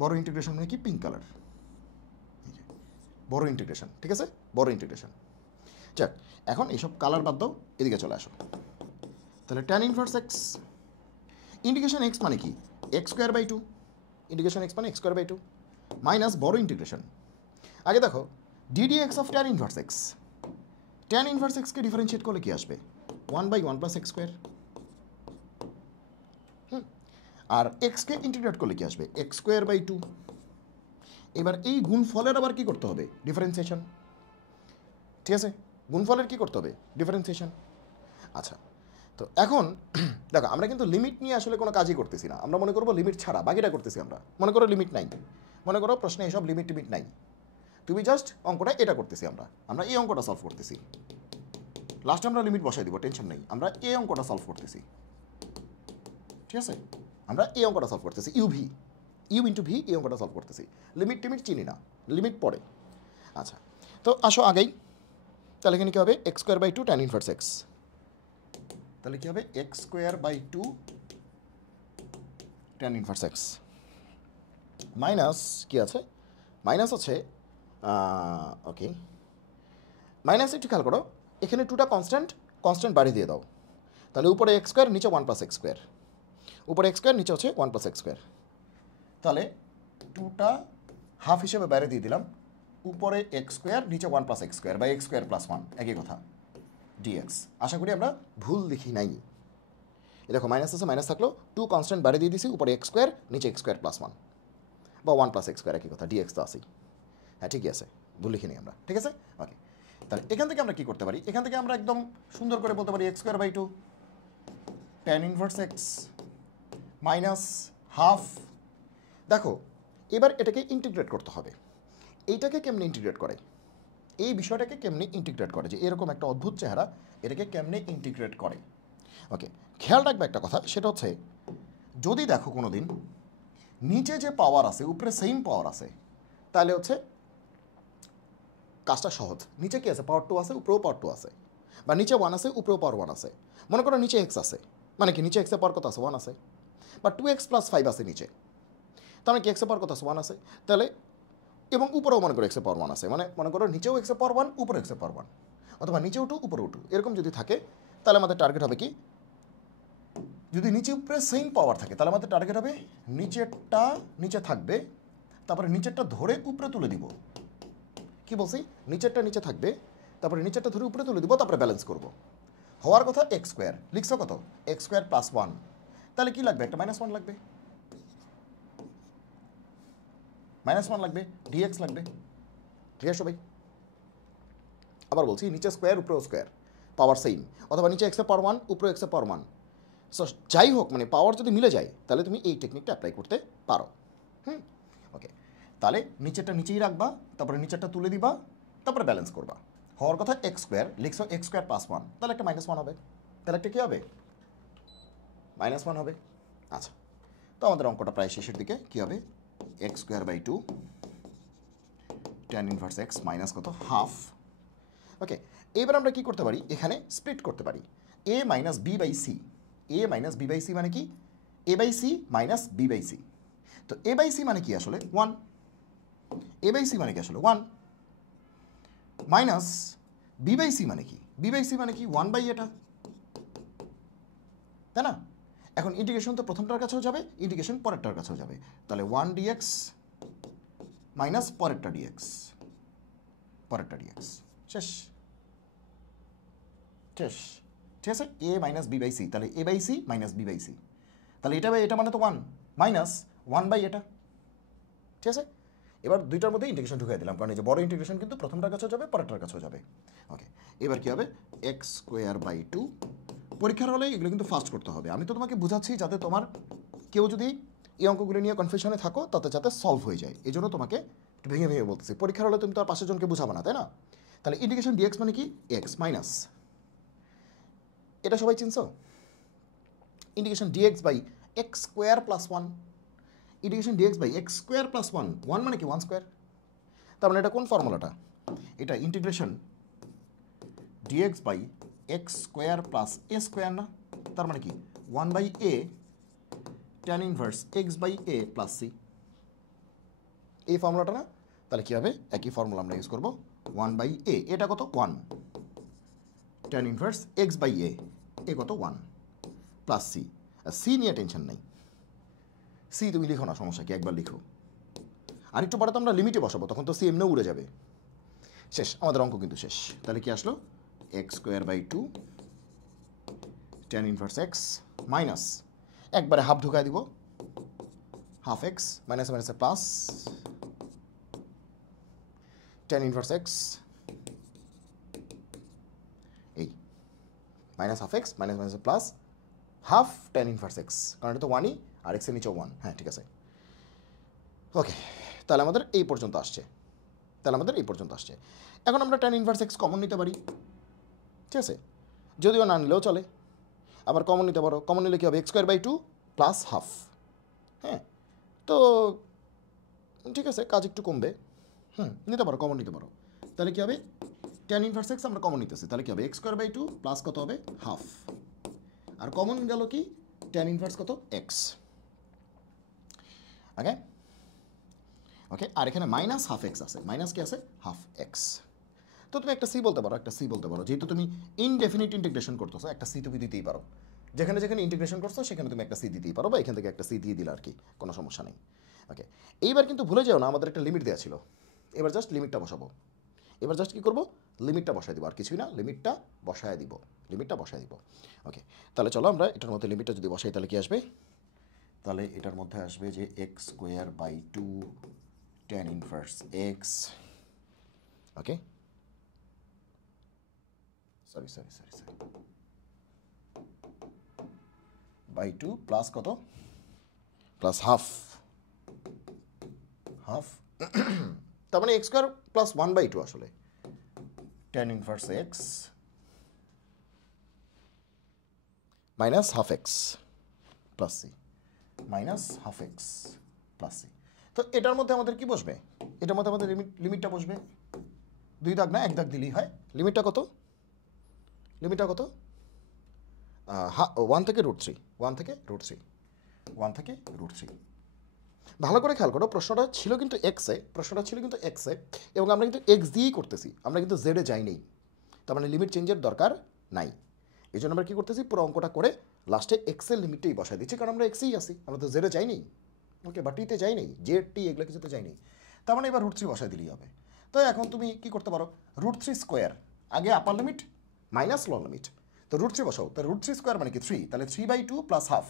বড় ইন্টিগ্রেশন মানে কি? পিঙ্ক কালার, বড় ইন্টিগ্রেশন, ঠিক আছে? বড় ইন্টিগ্রেশন। যাক, এখন এইসব কালার বাদ দাও, এদিকে চলে আসো। তাহলে tan inverse x, integration x মানে কি? X square by two, integration x মানে x square by two, minus বড় ইন্টিগ্রেশন। আগে দেখো dd x of tan inverse x, tan inverse এক্সকে ডিফারেন্সিয়েট করলে কি আসবে? 1/1 প্লাস এক্স স্কোয়ার। আর এক্সকে ইন্টিগ্রেট করলে কি আসবে? X square by two. এবার এই গুণফলের আবার কি করতে হবে? ডিফারেন্সিয়েশন, ঠিক আছে? গুণফলের কি করতে হবে? ডিফারেন্সিয়েশন। আচ্ছা, তো এখন দেখো আমরা কিন্তু লিমিট নিয়ে আসলে কোনো কাজই করতেছি না। আমরা মনে করবো লিমিট ছাড়া বাকিটা করতেছি। আমরা মনে করো লিমিট নাই, মনে করো প্রশ্নে এসব লিমিট টিমিট নাই, তুমি জাস্ট অঙ্কটা এটা করতেছি। আমরা এই অঙ্কটা সলভ করতেছি। লাস্টে আমরা লিমিট বসাই দিব, টেনশন নেই। আমরা এই অঙ্কটা সলভ করতেছি, ঠিক আছে? আমরা এই অঙ্কটা সলভ করতেছি, ইউভি, ইউ ইন্টু ভি, এই অঙ্কটা সলভ করতেছি। লিমিট টিমিট চিনি না, লিমিট পড়ে। আচ্ছা, তো আসো আগেই। তাহলে এখানে কী হবে? X square by two tan inverse x. তাহলে কী হবে? X square by two tan inverse x, minus কী আছে? মাইনাস আছে, ওকে, মাইনাস একটু খেয়াল করো, এখানে টুটা কনস্ট্যান্ট, কনস্ট্যান্ট বাড়িয়ে দিয়ে দাও। তাহলে উপরে এক্স স্কোয়ার, নিচে 1 প্লাস এক্স স্কোয়ার, উপরে এক্স স্কোয়ার, নিচে হচ্ছে 1 প্লাস এক্স স্কোয়ার। তাহলে টুটা হাফ হিসেবে বাইরে দিয়ে দিলাম, উপরে এক্স স্কোয়ার, নিচে 1 প্লাস এক্স স্কোয়ার, বা এক্স স্কোয়ার প্লাস 1, একই কথা, ডিএক্স। আশা করি আমরা ভুল লিখি নাই। এ দেখো মাইনাস আছে, মাইনাস থাকলো, টু কনস্ট্যান্ট বাড়িয়ে দিয়ে দিছি, উপরে এক্স স্কোয়ার, নিচে এক্স স্কোয়ার প্লাস 1, বা 1 প্লাস এক্স স্কোয়ার, একই কথা, ডিএক্স তো আছেই। হ্যাঁ, ঠিকই আছে, ভুল লিখিনি আমরা, ঠিক আছে? ওকে, তাহলে এখান থেকে আমরা কী করতে পারি? এখান থেকে আমরা একদম সুন্দর করে বলতে পারি x square by two tan inverse x minus half. দেখো এবার এটাকে ইন্টিগ্রেট করতে হবে। এইটাকে কেমনে ইন্টিগ্রেট করে? এই বিষয়টাকে কেমনে ইন্টিগ্রেট করে, যে এরকম একটা অদ্ভুত চেহারা, এটাকে কেমনে ইন্টিগ্রেট করে? ওকে, খেয়াল রাখবে একটা কথা, সেটা হচ্ছে যদি দেখো কোনো দিন নিচে যে পাওয়ার আছে উপরে সেম পাওয়ার আছে, তাহলে হচ্ছে কাজটা সহজ। নিচে কি আছে? পাওয়ার টু আছে, উপরেও পাওয়ার টু আছে, বা নিচে 1 আছে, উপরেও পাওয়ার 1 আছে। মনে করো নিচে এক্স আছে, মানে কি নিচে এক্সের পাওয়ার কত আছে? 1 আছে, বা 2x প্লাস 5 আছে নিচে, তার মানে কি এক্সের পাওয়ার কত আছে? 1 আছে। তাহলে এবং উপরেও মনে করো এক্সের পাওয়ার 1 আছে, মানে মনে করো নিচেও এক্সের পাওয়ার 1, উপরে এক্সের পাওয়ার 1, অথবা নিচেও 2 উপরেও 2, এরকম যদি থাকে তাহলে আমাদের টার্গেট হবে কি? যদি নিচে উপরে সেম পাওয়ার থাকে তাহলে আমাদের টার্গেট হবে নিচেরটা নিচে থাকবে, তারপরে নিচেরটা ধরে উপরে তুলে দিব। কি বলছি? নিচেরটা নিচে থাকবে, তারপরে নিচেরটা ধরে উপরে তুলে দিব, তারপরে ব্যালেন্স করব। হওয়ার কথা এক্স স্কোয়ার, লিখছো কত এক্স স্কোয়ার প্লাস ওয়ান, তাহলে কি লাগবে একটা মাইনাস ওয়ান লাগবে, মাইনাস ওয়ান লাগবে, ডিএক্স লাগবে। ঠিক আছে সবাই? আবার বলছি, নিচে স্কোয়ার উপরে স্কোয়ার, পাওয়ার সেম, অথবা নিচে এক্সের পাওয়ার ওয়ান উপরে এক্সের পাওয়ার ওয়ান। সো যাই হোক, মানে পাওয়ার যদি মিলে যায় তাহলে তুমি এই টেকনিকটা অ্যাপ্লাই করতে পারো। ওকে, তাহলে নিচেরটা নিচেই রাখবা, তারপরে নিচেরটা তুলে দিবা, তারপরে ব্যালেন্স করবা। হওয়ার কথা এক্স স্কোয়ার, লিখছো এক্স স্কোয়ার প্লাস ওয়ান, তাহলে একটা মাইনাস ওয়ান হবে, তাহলে একটা কী হবে মাইনাস ওয়ান হবে। আচ্ছা, তো আমাদের অঙ্কটা প্রায় শেষের দিকে। কী হবে x square by two tan inverse x minus কত হাফ। ওকে, এবার আমরা কি করতে পারি, এখানে স্প্লিট করতে পারি A minus B by C. A minus B by C মানে কি, A by C minus B by C. তো এ বাই সি মানে কি আসলে ওয়ান, এ বাই সি মানে কি আসলে one, minus B by C মানে কি, বি বাই সি মানে কি ওয়ান বাই এটা, তাই না? এখন ইন্টিগ্রেশন তো প্রথমটার কাছেও যাবে, ইন্টিগ্রেশন পরেরটার কাছেও যাবে, তাহলে ওয়ান ডিএক্স মাইনাস পরেরটা ডিএক্স, পরেরটা ডিএক্স, শেষ শেষ। ঠিক আছে, A minus B by C, তাহলে A by C minus B by C, তাহলে এটা বাই এটা মানে তো ওয়ান, মাইনাস ওয়ান বাই এটা। ঠিক আছে, এবার দুইটার মধ্যে ইন্টিগ্রেশন ঢুকিয়ে দিলাম, কারণ এই যে বড় ইন্টিগ্রেশন কিন্তু প্রথমটার কাছেও যাবে পরেরটার কাছেও যাবে। ওকে, এবার কী হবে এক্স স্কোয়ার বাই টু। পরীক্ষার হলে এগুলো কিন্তু ফাস্ট করতে হবে, আমি তো তোমাকে বুঝাচ্ছি যাতে তোমার কেউ যদি এই অঙ্কগুলো নিয়ে কনফিউশনে থাকো তাতে যাতে সলভ হয়ে যায়, এই জন্য তোমাকে একটু ভেঙে ভেঙে বলতেছি। পরীক্ষার হলে তুমি তো আর পাশের জনকে বুঝাবে না, তাই না? তাহলে ইন্টিগ্রেশন ডিএক্স মানে কি এক্স মাইনাস, এটা সবাই চিনছো, integration dx by x square plus one, integration dx by x square plus one, one মানে কি ওয়ান স্কোয়ার। তার মানে এটা কোন ফর্মুলাটা, এটা integration dx by x square plus a square না, তার মানে কি one by a tan inverse x by a plus c, এই ফর্মুলাটা না? তাহলে কী হবে, একই ফর্মুলা আমরা ইউজ করবো, ওয়ান বাই এ, এটা কত one, tan inverse x by A কত ওয়ান, প্লাস সি। আর সি নিয়ে টেনশন নেই, সি তুমি লিখো না, সমস্যা কি, একবার লিখো, আর একটু পরে তো আমরা লিমিটে বসাবো, তখন তো সি এমনিও উড়ে যাবে। শেষ, আমাদের অঙ্ক কিন্তু শেষ। তাহলে কি আসলো x square by two tan inverse x minus, একবারে হাফ ঢুকায় দিব, হাফ এক্স মাইনাস মাইনাসে প্লাস ট্যান ইনভার্স এক্স, এই মাইনাস হাফ এক্স মাইনাস মাইনাসে plus half tan inverse x, কারণ এটা তো ওয়ানই, আর এক্সের নিচে ওয়ান। হ্যাঁ ঠিক আছে, ওকে, তাহলে আমাদের এই পর্যন্ত আসছে, এখন আমরা ট্যান ইনভার্স এক্স কমন নিতে পারি, ঠিক আছে, যদিও না নিলেও চলে, আবার কমন নিতে পারো, কমন নিলে কী হবে x square by two plus half. হ্যাঁ, তো ঠিক আছে, কাজ একটু কমবে, নিতে পারো, কমন নিতে পারো। তাহলে কী হবে ট্যান ইনভার্স এক্স আমরা কমন নিতেছি, তাহলে কী হবে x square by two plus কত হবে হাফ, আর কমন গেল কি ট্যান ইনভার্স কত এক্স। ওকে ওকে, আর এখানে মাইনাস হাফ এক্স আছে, মাইনাস কি আছে হাফ এক্স। তো তুমি একটা সি বলতে পারো, যেহেতু তুমি ইনডেফিনিট ইন্টিগ্রেশন করতেছো, একটা সি তুমি দিতেই পারো, যেখানে যেখানে ইন্টিগ্রেশন করছো সেখানে তুমি একটা সি দিতেই পারো, বা এখান থেকে একটা সি দিয়ে দিলে আর কি, কোনো সমস্যা নেই। ওকে, এইবার কিন্তু ভুলে যাও না আমাদের একটা লিমিট দেওয়া ছিল, এবার জাস্ট লিমিটটা বসাবো, এবার জাস্ট কী করবো লিমিটটা বসায় দিব, আর কিছুই না, লিমিটটা বসায় দিব। ওকে, তাহলে চলো আমরা এটার মধ্যে লিমিটটা যদি বসাই তাহলে কি আসবে, তাহলে এটার মধ্যে আসবে যে x square by two tan inverse x, okay sorry by two plus কত প্লাস হাফ, তার মানে x square plus one by two আসলে tan inverse x minus half x plus C, minus half x plus C. তো এটার মধ্যে আমাদের কি বসবে, এটার মধ্যে আমাদের লিমিটটা বসবে, দুই দাগ না এক দাগ দিলেই হয়। লিমিটটা কত ওয়ান থেকে রুট থ্রি, ভালো করে খেয়াল করো, প্রশ্নটা ছিল কিন্তু এক্সে, এবং আমরা কিন্তু এক্স দিয়েই করতেছি, আমরা কিন্তু জেডে যাইনি, তার মানে লিমিট চেঞ্জের দরকার নাই। এই জন্য আমরা কী করতেছি, পুরো অঙ্কটা করে লাস্টে এক্সের লিমিটটাই বসাই দিচ্ছি, কারণ আমরা এক্সেই আসি, আমরা তো জেডে যাইনি, ওকে, বা টিতে যাইনি, জেড টি এগুলো কিছুতে যাইনি, তার মানে এবার রুট থ্রি বসাই দিলেই হবে। তো এখন তুমি কী করতে পারো, রুট থ্রি স্কোয়ার, আগে আপার লিমিট মাইনাস লোয়ার লিমিট, তো রুট থ্রি বসাও, তো রুট থ্রি স্কোয়ার মানে কি 3, তাহলে 3/2 প্লাস হাফ,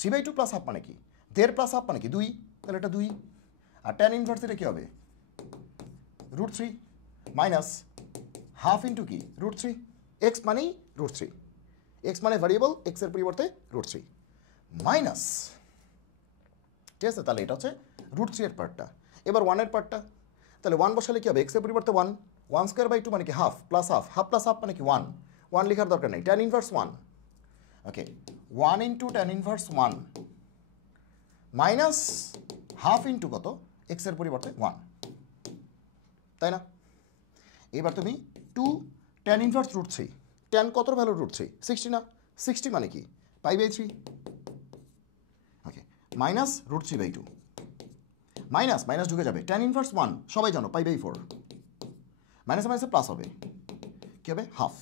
3/2 প্লাস হাফ মানে কি 1.5 প্লাস হাফ মানে কি 2, তাহলে এটা 2। আর ট্যান ইনভার্স এটা কী হবে root three minus half into কি রুট থ্রি, এক্স মানেই রুট থ্রি, এক্স মানে ভ্যারিয়েবল, এক্সের পরিবর্তে রুট থ্রি মাইনাস, ঠিক আছে, তাহলে এটা হচ্ছে রুট থ্রি এর পার্টটা। এবার ওয়ানের পার্টটা, তাহলে 1 বসালে কী হবে এক্সের পরিবর্তে 1, 1/2 মানে কি half plus half, half plus half মানে কি 1, 1 লেখার দরকার নেই, tan inverse 1, okay 1 into tan inverse 1 minus half into কত এক্সের পরিবর্তে 1, তাই না? এবার তুমি 2 tan inverse root three, tan কত ভ্যালু রুট থ্রি 60 না, 60 মানে কি π/3, okay minus root 3/2, minus minus ঢুকে যাবে, ট্যান ইনভার্স 1 সবাই জানো π/4, মাইনাসে মাইনাসে প্লাস হবে, কী হবে হাফ।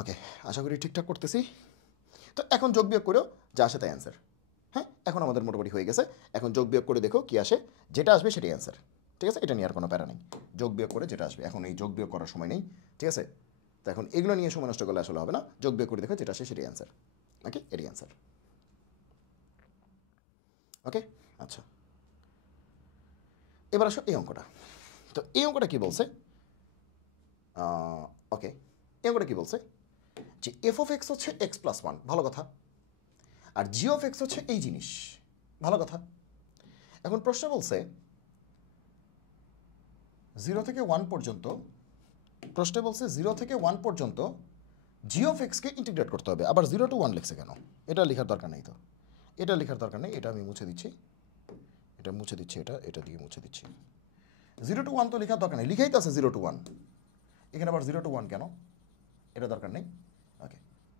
ওকে আশা করি ঠিকঠাক করতেছি। তো এখন যোগ বিয়োগ করেও যা আসে তাই অ্যান্সার। হ্যাঁ এখন আমাদের মোটামুটি হয়ে গেছে, এখন যোগ বিয়োগ করে দেখো কী আসে, যেটা আসবে সেটাই অ্যান্সার, ঠিক আছে, এটা নিয়ে আর কোনো প্যারা নেই, যোগ বিয়োগ করে যেটা আসবে, এখন এই যোগ বিয়োগ করার সময় নেই, ঠিক আছে, তো এখন এগুলো নিয়ে সময় নষ্ট করলে আসলে হবে না, যোগ বিয়োগ করে দেখো যেটা আসে সেটাই অ্যান্সার, ওকে এটাই অ্যান্সার, ওকে আচ্ছা এবার আসো এই অঙ্কটা। তো এই অঙ্কটা কী বলছে, ওকে এই অঙ্কটা কী বলছে যে এফ অফ এক্স হচ্ছে এক্স প্লাস 1, ভালো কথা, আর জি অফ এক্স হচ্ছে এই জিনিস, ভালো কথা। এখন প্রশ্ন বলছে 0 থেকে 1 পর্যন্ত, প্রশ্নে বলছে 0 থেকে 1 পর্যন্ত জি অফ এক্সকে ইন্টিগ্রেট করতে হবে, আবার 0 to 1 লিখছে কেন, এটা লেখার দরকার নেই, তো এটা লেখার দরকার নেই, এটা আমি মুছে দিচ্ছি, এটা মুছে দিচ্ছি, এটা দিয়ে মুছে দিচ্ছি, 0 to 1 তো লেখার দরকার নেই, লিখাই তো আছে 0 to 1, এখানে আবার 0 to 1 কেন, এটা দরকার নেই, ওকে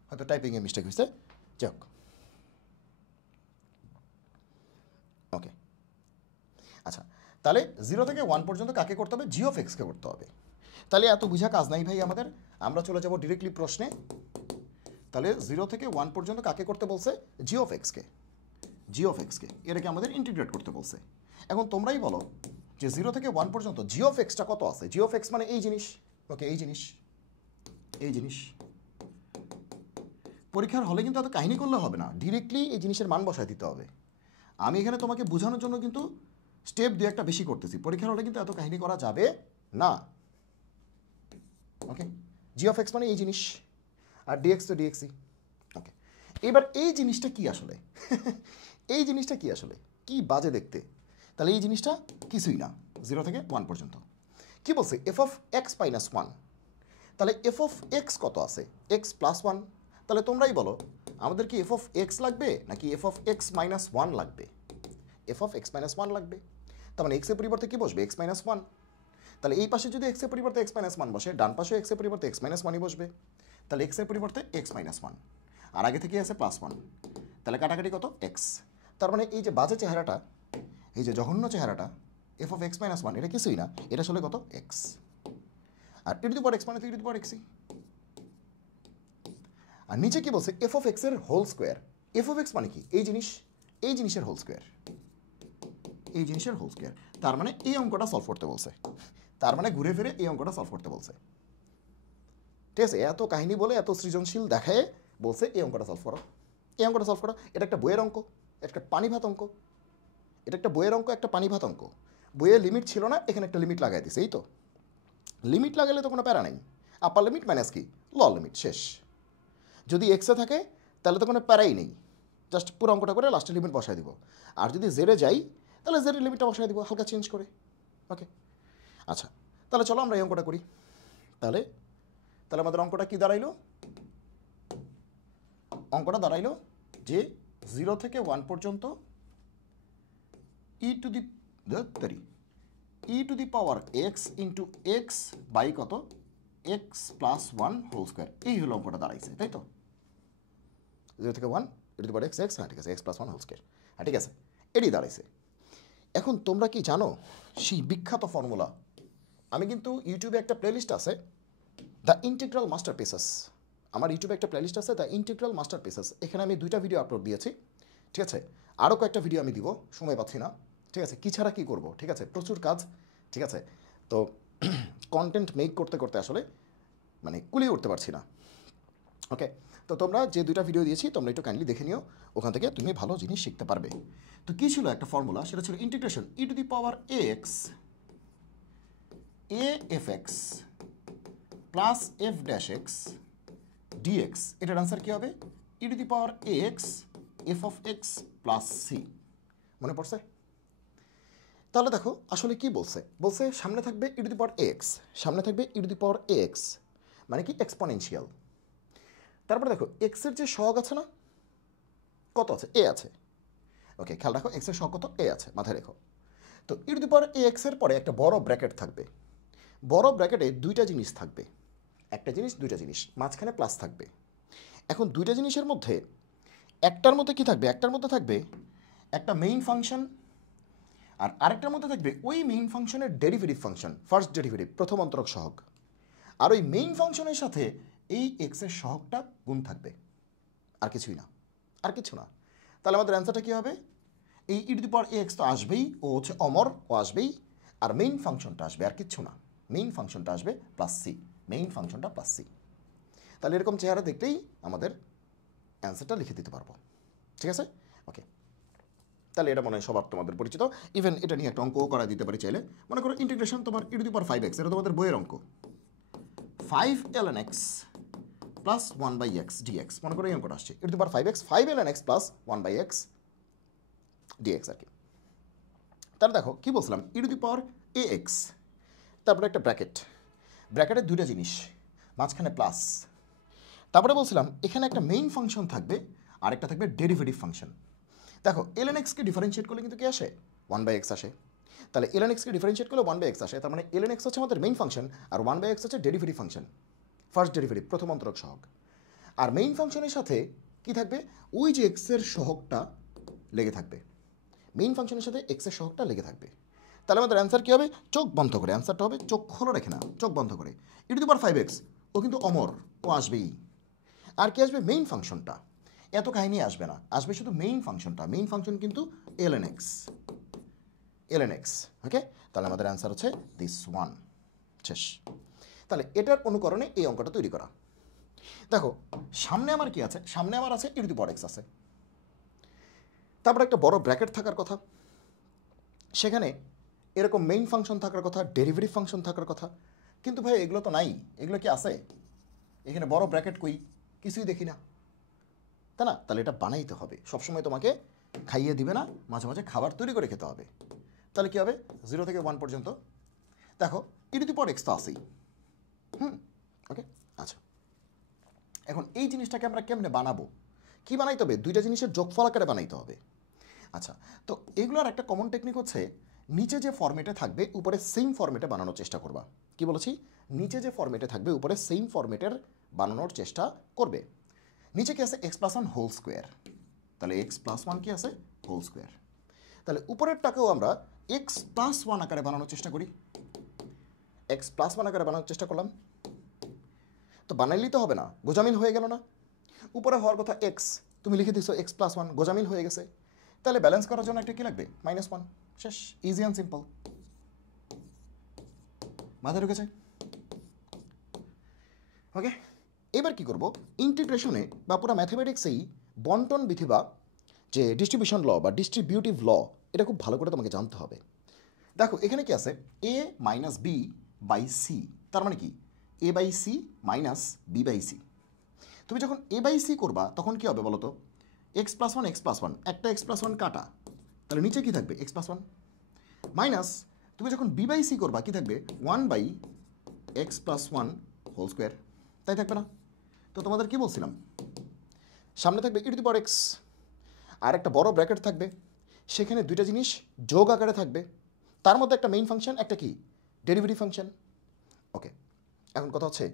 হয়তো টাইপিংয়ে মিস্টেক হয়েছে, যাক ওকে আচ্ছা, তাহলে 0 থেকে 1 পর্যন্ত কাকে করতে হবে, জি অফ এক্সকে করতে হবে, তাহলে এত বুঝা কাজ নাই ভাই আমাদের, আমরা চলে যাব ডিরেক্টলি প্রশ্নে। তাহলে 0 থেকে 1 পর্যন্ত কাকে করতে বলছে, জি অফ এক্সকে, জি অফ এক্সকে এটাকে আমাদের ইন্টিগ্রেট করতে বলছে। এখন তোমরাই বলো যে 0 থেকে 1 পর্যন্ত জি অফ এক্সটা কত আছে, জি অফ এক্স মানে এই জিনিস, ওকে এই জিনিস, এই জিনিস, পরীক্ষার হলে কিন্তু এত কাহিনী করলে হবে না, ডিরেক্টলি এই জিনিসের মান বসায় দিতে হবে। আমি এখানে তোমাকে বোঝানোর জন্য কিন্তু স্টেপ 2-1টা বেশি করতেছি, পরীক্ষার হলে কিন্তু এত কাহিনী করা যাবে না, ওকে জি অফ এক্স মানে এই জিনিস, আর ডিএক্স তো ডিএক্সই, ওকে এবার এই জিনিসটা কি আসলে এই জিনিসটা কি আসলে কি বাজে দেখতে, তাহলে এই জিনিসটা কিছুই না 0 থেকে 1 পর্যন্ত, কি বলছে এফ অফ এক্স মাইনাস 1, তাহলে এফ অফ এক্স কত আছে এক্স প্লাস 1, তাহলে তোমরাই বলো আমাদের কি এফ অফ এক্স লাগবে নাকি এফ অফ এক্স মাইনাস 1 লাগবে, এফ অফ এক্স মাইনাস 1 লাগবে, তার মানে এক্সের পরিবর্তে কি বসবে এক্স মাইনাস 1, তাহলে এই পাশে যদি এক্সের পরিবর্তে এক্স মাইনাস 1 বসে, ডান পাশে এক্সের পরিবর্তে এক্স মাইনাস 1ই বসবে, তাহলে এক্সের পরিবর্তে এক্স মাইনাস 1, আর আগে থেকে আছে প্লাস 1, তাহলে কাটাকাটি কত এক্স, তার মানে এই যে বাজে চেহারাটা, এই যে জঘন্য চেহারাটা এফ অফ এক্স মাইনাস 1 এটা কিছুই না, এটা আসলে কত এক্স, আর e to the power x মানে তো ই টু দি পাওয়ার এক্সই, আর নিচে কি বলছে এফ অফ এক্সের whole square, f of x মানে কি এই জিনিস, এই জিনিসের হোল স্কোয়ার, এই জিনিসের হোল স্কোয়ার, তার মানে এই অঙ্কটা সলভ করতে বলছে, তার মানে ঘুরে ফিরে এই অঙ্কটা সলভ করতে বলছে, ঠিক আছে, এত কাহিনী বলে এত সৃজনশীল দেখায় বলছে এই অঙ্কটা সলভ করো, এই অঙ্কটা সলভ করো, এটা একটা বইয়ের অঙ্ক, একটা পানি ভাত অঙ্ক, এটা একটা বইয়ের অঙ্ক, একটা পানি ভাত অঙ্ক, বইয়ের লিমিট ছিল না, এখানে একটা লিমিট লাগাই দিছে, এই তো লিমিট লাগালে তো কোনো প্যারা নেই, আপার লিমিট মাইনাস কি ল লিমিট শেষ, যদি এক্সে থাকে তাহলে তো কোনো প্যারাই নেই, জাস্ট পুরো অঙ্কটা করে লাস্টের লিমিট বসায় দিব, আর যদি জেরে যাই তাহলে জেরের লিমিটটা বসায় দিব হালকা চেঞ্জ করে, ওকে আচ্ছা তাহলে চলো আমরা এই অঙ্কটা করি, তাহলে তাহলে আমাদের অঙ্কটা কি দাঁড়াইলো, অঙ্কটা দাঁড়াইলো যে 0 থেকে 1 পর্যন্ত e to the power x into x by কত এক্স প্লাস 1 হোল স্কোয়ার, এই হলো অঙ্কটা দাঁড়াইছে, তাই তো 0 থেকে 1 e to the power x x, হ্যাঁ ঠিক আছে এক্স প্লাস 1 হোল স্কোয়ার, হ্যাঁ ঠিক আছে এটাই দাঁড়াইছে। এখন তোমরা কি জানো সেই বিখ্যাত ফর্মুলা, আমি কিন্তু ইউটিউবে একটা প্লেলিস্ট আছে দ্য ইন্টিগ্রাল মাস্টার পিসেস, আমার ইউটিউবে একটা প্লেলিস্ট আছে দ্য ইন্টিগ্রাল মাস্টার পিসেস, এখানে আমি 2টা ভিডিও আপলোড দিয়েছি, ঠিক আছে আরও কয়েকটা ভিডিও আমি দিব, সময় পাচ্ছি না, ঠিক আছে কী ছাড়া কী করবো, ঠিক আছে প্রচুর কাজ, ঠিক আছে তো কন্টেন্ট মেক করতে করতে আসলে মানে কুলিয়ে উঠতে পারছি না। ওকে, তো তোমরা যে দুইটা ভিডিও দিয়েছি তোমরা একটু কাইন্ডলি দেখে নিও, ওখান থেকে তুমি ভালো জিনিস শিখতে পারবে। তো কী ছিল একটা ফর্মুলা, সেটা ছিল integration e to the power x A f x plus f dash x dx. এটার আনসার কী হবে? E to the power x f of x plus c. মনে পড়ছে? তাহলে দেখো আসলে কি বলছে, বলছে সামনে থাকবে ই টু দি পাওয়ার এক্স, সামনে থাকবে ই টু দি পাওয়ার এক্স, মানে কি এক্সপোনেনশিয়াল। তারপরে দেখো এক্সের যে সহগ আছে না, কত আছে? এ আছে। ওকে, খেয়াল রাখো এক্সের সহগ কত? এ আছে, মাথায় রেখো। তো ই টু দি পাওয়ার এ এক্সের পরে একটা বড় ব্র্যাকেট থাকবে, বড় ব্র্যাকেটে দুইটা জিনিস থাকবে, একটা জিনিস দুইটা জিনিস, মাঝখানে প্লাস থাকবে। এখন দুইটা জিনিসের মধ্যে একটার মধ্যে কি থাকবে? একটার মধ্যে থাকবে একটা মেইন ফাংশন, আর আরেকটার মধ্যে থাকবে ওই মেইন ফাংশনের ডেরিভেটিভ ফাংশন, ফার্স্ট ডেরিভেটিভ, প্রথম অন্তরক সহগ। আর ওই মেইন ফাংশনের সাথে এই এক্সের সহগটা গুণ থাকবে, আর কিছুই না, আর কিছু না। তাহলে আমাদের অ্যান্সারটা কী হবে? এই ই to the power A x তো আসবেই, ও হচ্ছে অমর, ও আসবেই, আর মেইন ফাংশনটা আসবে, আর কিচ্ছু না। মেইন ফাংশনটা আসবে প্লাস সি, মেইন ফাংশনটা প্লাস সি। তাহলে এরকম চেহারা দেখলেই আমাদের অ্যান্সারটা লিখে দিতে পারবো। ঠিক আছে? ওকে, তাহলে এটা মনে হয় সবার তোমাদের পরিচিত। ইভেন এটা নিয়ে একটা অঙ্কও করা দিতে পারি চাইলে। মনে করো ইন্টিগ্রেশন তোমার ই টু দি পাওয়ার 5x, এটা তোমাদের বইয়ের অঙ্ক। 5ln x plus 1/x dx, মনে করো এই অঙ্কটা আসছে e to the power 5x, 5ln x plus 1/x dx আর কি। তাহলে দেখো কি বলছিলাম, ই টু দি পাওয়ার ax, তারপরে একটা ব্র্যাকেট, ব্র্যাকেটের দুইটা জিনিস, মাঝখানে প্লাস। তারপরে বলছিলাম এখানে একটা মেইন ফাংশন থাকবে, আরেকটা থাকবে ডেরিভেটিভ ফাংশন। দেখো ln x কে ডিফারেন্সিয়েট করলে কিন্তু কি আসে? 1/x আসে। তাহলে ln x কে ডিফারেন্সিয়েট করলে 1/x আসে, তার মানে ln x হচ্ছে আমাদের মেইন ফাংশন, আর 1/x হচ্ছে ডেরিভেটিভ ফাংশন, ফার্স্ট ডেরিভেটিভ, প্রথম অন্তরক সহগ। আর মেইন ফাংশনের সাথে কি থাকবে? ওই যে এক্সের সহগটা লেগে থাকবে, মেইন ফাংশনের সাথে এক্সের সহগটা লেগে থাকবে। তাহলে আমাদের অ্যান্সার কী হবে? চোখ বন্ধ করে অ্যান্সারটা হবে, চোখ খোলা রেখে না, চোখ বন্ধ করে। ই টু দি পাওয়ার 5x, ও কিন্তু অমর, ও আসবেই। আর কি আসবে? মেইন ফাংশনটা। এত কাহিনী আসবে না, আসবে শুধু মেইন ফাংশনটা। মেইন ফাংশন কিন্তু ln x, ln x। ওকে, তাহলে আমাদের অ্যান্সার হচ্ছে দিস ওয়ান। শেষ। তাহলে এটার অনুকরণে এই অঙ্কটা তৈরি করা। দেখো সামনে আমার কি আছে? সামনে আমার আছে ই টু দি পাওয়ার x আছে, তারপরে একটা বড় ব্র্যাকেট থাকার কথা, সেখানে এরকম মেইন ফাংশন থাকার কথা, ডেরিভেটিভ ফাংশন থাকার কথা, কিন্তু ভাই এগুলো তো নাই। এগুলো কি আছে? এখানে বড় ব্র্যাকেট কই? কিছুই দেখি না, তাই না? তাহলে এটা বানাইতে হবে, সবসময় তোমাকে খাইয়ে দিবে না, মাঝে মাঝে খাবার তৈরি করে খেতে হবে। তাহলে কী হবে? 0 থেকে 1 পর্যন্ত দেখো ই টু দি পাওয়ার x তো আছেই। ওকে, আচ্ছা, এখন এই জিনিসটাকে আমরা কেমনে বানাবো? কি বানাইতে হবে? দুইটা জিনিসের যোগফল আকারে বানাইতে হবে। আচ্ছা, তো এগুলোর একটা কমন টেকনিক হচ্ছে নিচে যে ফরম্যাটে থাকবে উপরে সেম ফরম্যাটে বানানোর চেষ্টা করবা। কি বলেছি? নিচে যে ফরম্যাটে থাকবে উপরে সেম ফরম্যাটের বানানোর চেষ্টা করবে। নিচে কি আছে? x প্লাস 1 হোল স্কোয়ার, তাহলে x প্লাস 1 কি আছে? Whole square. তাহলে উপরেরটাকেও আমরা x প্লাস 1 আকারে বানানোর চেষ্টা করি, x প্লাস 1 আকারে বানানোর চেষ্টা করলাম। তো বানাইলেই তো হবে না, গোজামিল হয়ে গেল না? উপরে হওয়ার কথা x, তুমি লিখে দিছো x প্লাস 1, গোজামিল হয়ে গেছে। তাহলে ব্যালেন্স করার জন্য একটা কি লাগবে? -1। শেষ, ইজি অ্যান্ড সিম্পল। মাথায় ঢুকেছে? ওকে, এবার কি করব? ইন্টিগ্রেশনে বা পুরো ম্যাথমেটিক্সেই বন্টন বিধি বা যে ডিস্ট্রিবিউশন ল বা ডিস্ট্রিবিউটিভ ল, এটা খুব ভালো করে তোমাকে জানতে হবে। দেখো এখানে কি আছে? a minus B by c, তার মানে কি? a by C minus B by c. তুমি যখন a বাই সি করবা তখন কি হবে বলো তো? x প্লাস 1 x প্লাস 1, একটা x প্লাস 1 কাটা, তাহলে নিচে কি থাকবে? x প্লাস 1 মাইনাস, তুমি যখন বি বাই সি করবা কি থাকবে? 1 by x plus 1 whole square, তাই থাকবে না? তো তোমাদের কি বলছিলাম? সামনে থাকবে ই টু দি পাওয়ার এক্স, আর একটা বড় ব্র্যাকেট থাকবে, সেখানে দুইটা জিনিস যোগ আকারে থাকবে, তার মধ্যে একটা মেইন ফাংশন, একটা কি? Derivative function. ওকে, এখন কথা হচ্ছে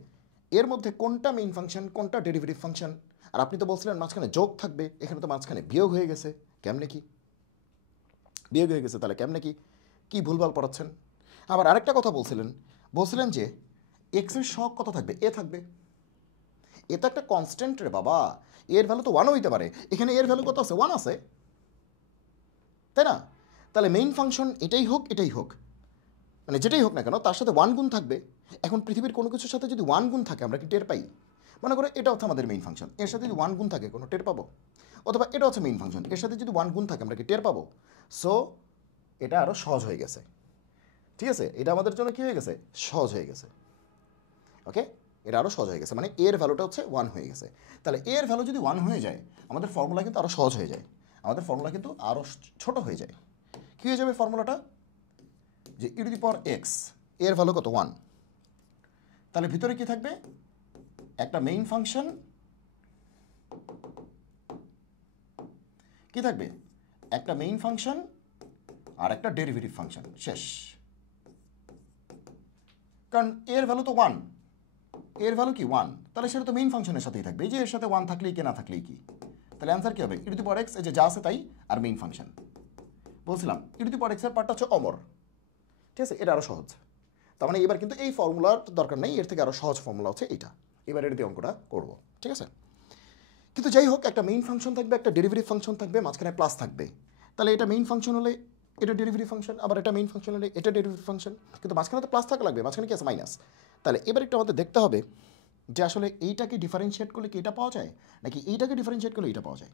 এর মধ্যে কোনটা মেইন ফাংশন, কোনটা ডেরিভেটিভ ফাংশন? আর আপনি তো বলছিলেন মাঝখানে যোগ থাকবে, এখানে তো মাঝখানে বিয়োগ হয়ে গেছে। কেমনে কি বিয়োগ হয়ে গেছে? তাহলে কেমনে কি কি ভুলভাল পড়াচ্ছেন? আবার আরেকটা কথা বলছিলেন যে এক্সের সহগ কত থাকবে? এ থাকবে। এ তো একটা কনস্ট্যান্ট রে বাবা, এর ভ্যালু তো 1 হইতে পারে, এখানে এর ভ্যালু কত আছে? 1 আছে, তাই না? তাহলে মেইন ফাংশন এটাই হোক এটাই হোক, মানে যেটাই হোক না কেন তার সাথে 1 গুণ থাকবে। এখন পৃথিবীর কোনো কিছুর সাথে যদি 1 গুণ থাকে আমরা কি টের পাই? মনে করো এটা হচ্ছে আমাদের মেইন ফাংশন, এর সাথে যদি 1 গুণ থাকে কোনো টের পাবো? অথবা এটা হচ্ছে মেইন ফাংশন, এর সাথে যদি 1 গুণ থাকে আমরা কি টের পাবো? সো এটা আরও সহজ হয়ে গেছে, ঠিক আছে? এটা আমাদের জন্য কী হয়ে গেছে? সহজ হয়ে গেছে। ওকে, এটা আরও সহজ হয়ে গেছে, মানে এর ভ্যালুটা হচ্ছে 1 হয়ে গেছে। তাহলে এর ভ্যালু যদি 1 হয়ে যায় আমাদের ফর্মুলা কিন্তু আরও সহজ হয়ে যায়, আমাদের ফর্মুলা কিন্তু আরও ছোট হয়ে যায়। কী হয়ে যাবে ফর্মুলাটা? যে ই টু দি পাওয়ার এক্স এর ভ্যালু কত? 1। তাহলে ভিতরে কি থাকবে? একটা মেইন ফাংশন, কি থাকবে? একটা মেইন ফাংশন আর একটা ডেরিভেটিভ ফাংশন, শেষ। কারণ এর ভ্যালু তো 1, এর ভ্যালু কি 1, তাহলে সেটা তো মেইন ফাংশনের সাথেই থাকবে। এই যে এর সাথে 1 থাকলেই কি না থাকলেই কি, তাহলে অ্যান্সার কী হবে? E to the power x, এই যে যা আছে তাই, আর মেইন ফাংশন। বলছিলাম ই টু দি পাওয়ার এক্সের পার্টটা হচ্ছে অমর, ঠিক আছে? এটা আরও সহজ। তার মানে এবার কিন্তু এই ফর্মুলার দরকার নেই, এর থেকে আরও সহজ ফর্মুলা হচ্ছে এইটা। এবার এটা দিয়ে অঙ্কটা করবো, ঠিক আছে? কিন্তু যাই হোক, একটা মেইন ফাংশন থাকবে, একটা ডেরিভেটিভ ফাংশন থাকবে, মাঝখানে প্লাস থাকবে। তাহলে এটা মেইন ফাংশন হলে এটা ডেরিভেটিভ ফাংশন, আবার এটা মেইন ফাংশন হলে এটা ডেরিভেটিভ ফাংশন, কিন্তু মাঝখানে তো প্লাস থাকা লাগবে, মাঝখানে কি আছে? মাইনাস। তাহলে এবার একটু আমাদের দেখতে হবে যে আসলে এইটাকে ডিফারেন্সিয়েট করলে কি এটা পাওয়া যায়, নাকি এইটাকে ডিফারেন্সিয়েট করলে এইটা পাওয়া যায়।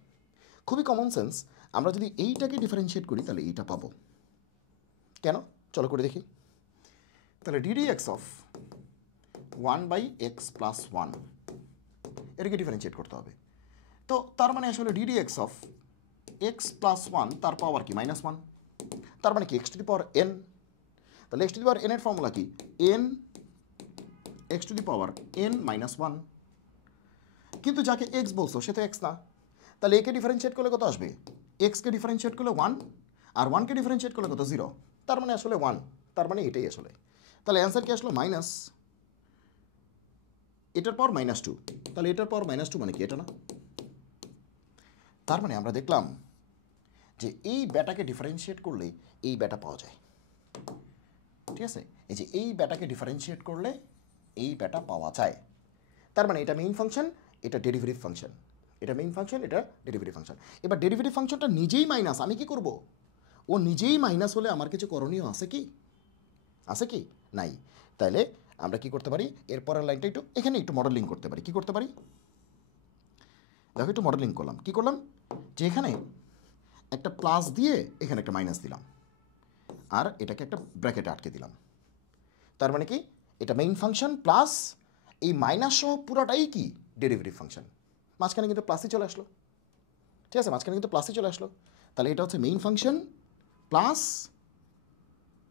খুবই কমন সেন্স, আমরা যদি এইটাকে ডিফারেন্সিয়েট করি তাহলে এইটা পাবো। কেন? চলো করে দেখি। তাহলে ডিডি এক্স অফ 1/x+1 এটাকে ডিফারেন্সিয়েট করতে হবে। তো তার মানে আসলে ডিডি এক্স অফ x+1 তার পাওয়ার কি? -1। তার মানে কি? X two the power n। তাহলে x two the power n এর ফর্মুলা কি? n x two the power n-1। কিন্তু যাকে x বলছো সে তো x না, তাহলে একে ডিফারেন্সিয়েট করলে কত আসবে? এক্সকে ডিফারেন্সিয়েট করলে 1, আর 1কে ডিফারেন্সিয়েট করলে কত? 0। তার মানে আসলে 1, তার মানে এটাই আসলে। তাহলে অ্যান্সার কি আসলো? মাইনাস এটার পাওয়ার -2। তাহলে এটার পাওয়ার -2 মানে কি? এটা না? তার মানে আমরা দেখলাম যে এই ব্যাটাকে ডিফারেন্সিয়েট করলে এই ব্যাটা পাওয়া যায়, ঠিক আছে? এই যে এই ব্যাটাকে ডিফারেন্সিয়েট করলে এই ব্যাটা পাওয়া যায়। তার মানে এটা মেইন ফাংশন, এটা ডেরিভেটিভ ফাংশন, এটা মেইন ফাংশন, এটা ডেরিভেটিভ ফাংশন। এবার ডেরিভেটিভ ফাংশনটা নিজেই মাইনাস, আমি কি করব? ও নিজেই মাইনাস হলে আমার কিছু করণীয় আছে কি? আছে কি? নাই। তাহলে আমরা কি করতে পারি? এরপরের লাইনটা একটু এখানে একটু মডেলিং করতে পারি। কি করতে পারি? দেখো একটু মডেলিং করলাম। কি করলাম? যে এখানে একটা প্লাস দিয়ে এখানে একটা মাইনাস দিলাম, আর এটাকে একটা ব্র্যাকেটে আটকে দিলাম। তার মানে কি? এটা মেইন ফাংশন প্লাস এই মাইনাস সহ পুরোটাই কি? Derivative function. মাঝখানে কিন্তু প্লাসই চলে আসলো, ঠিক আছে? মাঝখানে কিন্তু প্লাসই চলে আসলো। তাহলে এটা হচ্ছে মেইন ফাংশন প্লাস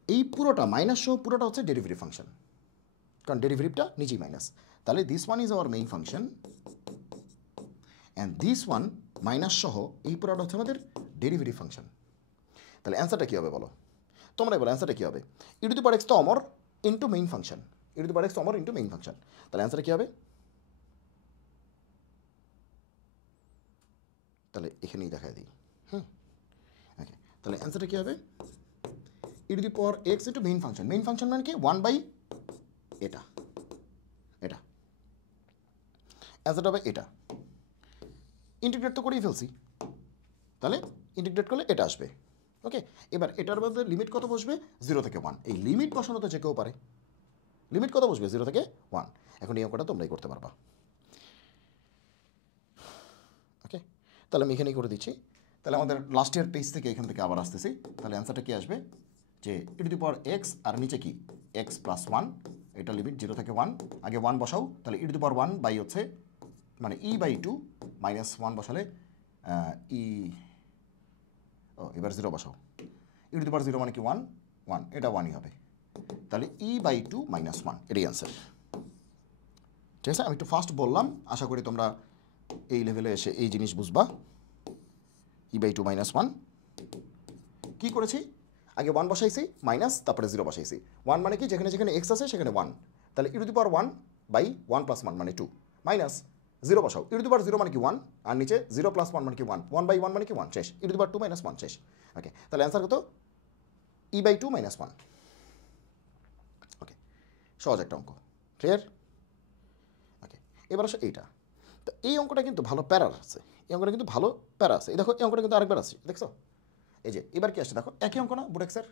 এই পুরোটা মাইনাস সহ পুরোটা হচ্ছে ডেরিভেটিভ ফাংশন, কারণ ডেরিভেটিভটা নিজেই মাইনাস। তাহলে this one is our main function and this one minus সহ এই পুরোটা হচ্ছে আমাদের ডেরিভেটিভ ফাংশন। তাহলে অ্যান্সারটা কী হবে বলো? তোমরাই বলো অ্যান্সারটা কী হবে? E to the power x তো অমর into main function, e to the power x অমর ইন্টু মেইন ফাংশন। তাহলে অ্যান্সারটা কী হবে? তাহলে এখানেই দেখাই দিই। ওকে, তাহলে অ্যান্সারটা কী হবে? E to the power x into main function. Main function মানে কি? 1/, এটা এটা অ্যান্সারটা হবে এটা। ইন্টিগ্রেট তো করেই ফেলছি, তাহলে ইন্টিগ্রেট করলে এটা আসবে। ওকে, এবার এটার মধ্যে লিমিট কত বসবে? 0 থেকে 1। এই লিমিট বসানো তো যে কেউ পারে। লিমিট কত বসবে? 0 থেকে 1। এখন এই অঙ্কটা তোমরাই করতে পারবা। ওকে, তাহলে আমি এখানেই করে দিচ্ছি। তাহলে আমাদের লাস্ট ইয়ার পেজ থেকে এখান থেকে আবার আসতেছি। তাহলে অ্যান্সারটা কি আসবে? যে ই টু দি পাওয়ার এক্স আর নিচে কি? x+1, এটা লিমিট 0 থেকে 1। আগে 1 বসাও, তাহলে ই টু দি পাওয়ার 1 বাই হচ্ছে মানে e/2 -1 বসালে ই ও এবার 0 বসাও। ই টু দি পাওয়ার 0 মানে কি? 1, 1, এটা 1ই হবে। তাহলে e/2 -1 এটাই অ্যান্সার, ঠিক আছে? আমি একটু ফাস্ট বললাম, আশা করি তোমরা এই লেভেলে এসে এই জিনিস বুঝবা। e/2 -1 কী করেছি? আগে 1 বসাইছি মাইনাস, তারপরে 0 বসাইছি। 1 মানে কি? যেখানে যেখানে এক্স আছে সেখানে 1। তাহলে ই টু দি পাওয়ার 1 বাই 1 + 1 মানে 2 মাইনাস 0 বসাও। ই টু দি পাওয়ার 0 মানে কি? 1, আর নিচে 0 + 1 মানে কি? 1, 1/1 মানে কি? 1, শেষ। ই টু দি পাওয়ার 2 - 1 শেষ। ওকে, তাহলে অ্যান্সার কত? e/2 -1। ওকে, সহজ একটা অঙ্ক, ক্লিয়ার? ওকে, এবার আসো এইটা। তো এই অঙ্কটা কিন্তু ভালো প্যারার আছে, এই অঙ্কটা কিন্তু ভালো প্যারা আছে। এই দেখো এই অঙ্কটা কিন্তু আরেকবার আছে, দেখছো? এই যে এবার কি আসছে দেখো, একই অঙ্ক না বুড়েক্সের?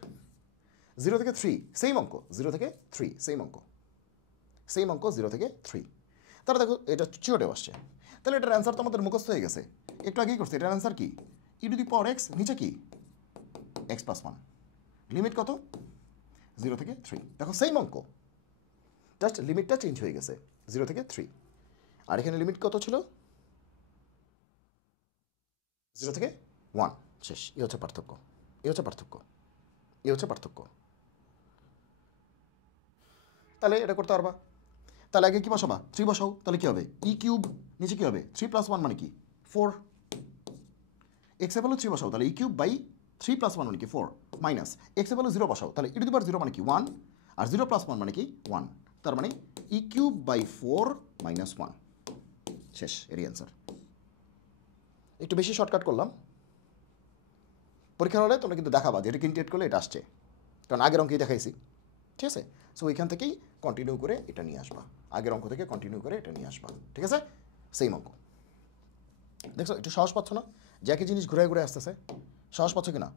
0 থেকে 3 সেম অঙ্ক, 0 থেকে 3 সেম অঙ্ক। সেম অঙ্ক 0 থেকে 3। তাহলে দেখো এটা চিওটেও আসছে, তাহলে এটার অ্যান্সার তো আমাদের মুখস্থ হয়ে গেছে, একটু আগেই করছে। এটার অ্যান্সার কি? e⁻x, নিচে কি x+1, লিমিট কত? 0 থেকে 3। দেখো সেম অঙ্ক, জাস্ট লিমিটটা চেঞ্জ হয়ে গেছে 0 থেকে 3, আর এখানে লিমিট কত ছিল? 0 থেকে 1। শেষ। এ হচ্ছে পার্থক্য, এ হচ্ছে পার্থক্য, এ হচ্ছে পার্থক্য। তাহলে এটা করতে পারবা। তাহলে আগে কি বসাবা? 3 বসাও। তাহলে কি হবে? e³ নিচে কি হবে? 3+1 মানে কি? 4। এক্স এ ভ্যালু 3 বসাও, তাহলে e³/3+1 মানে কি? 4 মাইনাস এক্স এ ভ্যালু 0 বসাও, তাহলে e⁻0 মানে কি? 1, আর 0+1 মানে কি? 1। তার মানে e³/4 - 1। শেষ, এরই অ্যান্সার। একটু বেশি শর্টকাট করলাম। পরীক্ষার হলে তোমরা কিন্তু দেখাবা যে এটা ইন্টিগ্রেট করলে এটা আসছে, কারণ আগের অঙ্কেই দেখাইছি। ঠিক আছে? সো ওইখান থেকেই কন্টিনিউ করে এটা নিয়ে আসবা, আগের অঙ্ক থেকে কন্টিনিউ করে এটা নিয়ে আসবা। ঠিক আছে? সেম অঙ্ক। দেখছো একটু সাহস পাচ্ছ না? যে একই জিনিস ঘুরে ঘুরে আসতেছে, সাহস পাচ্ছ কি না?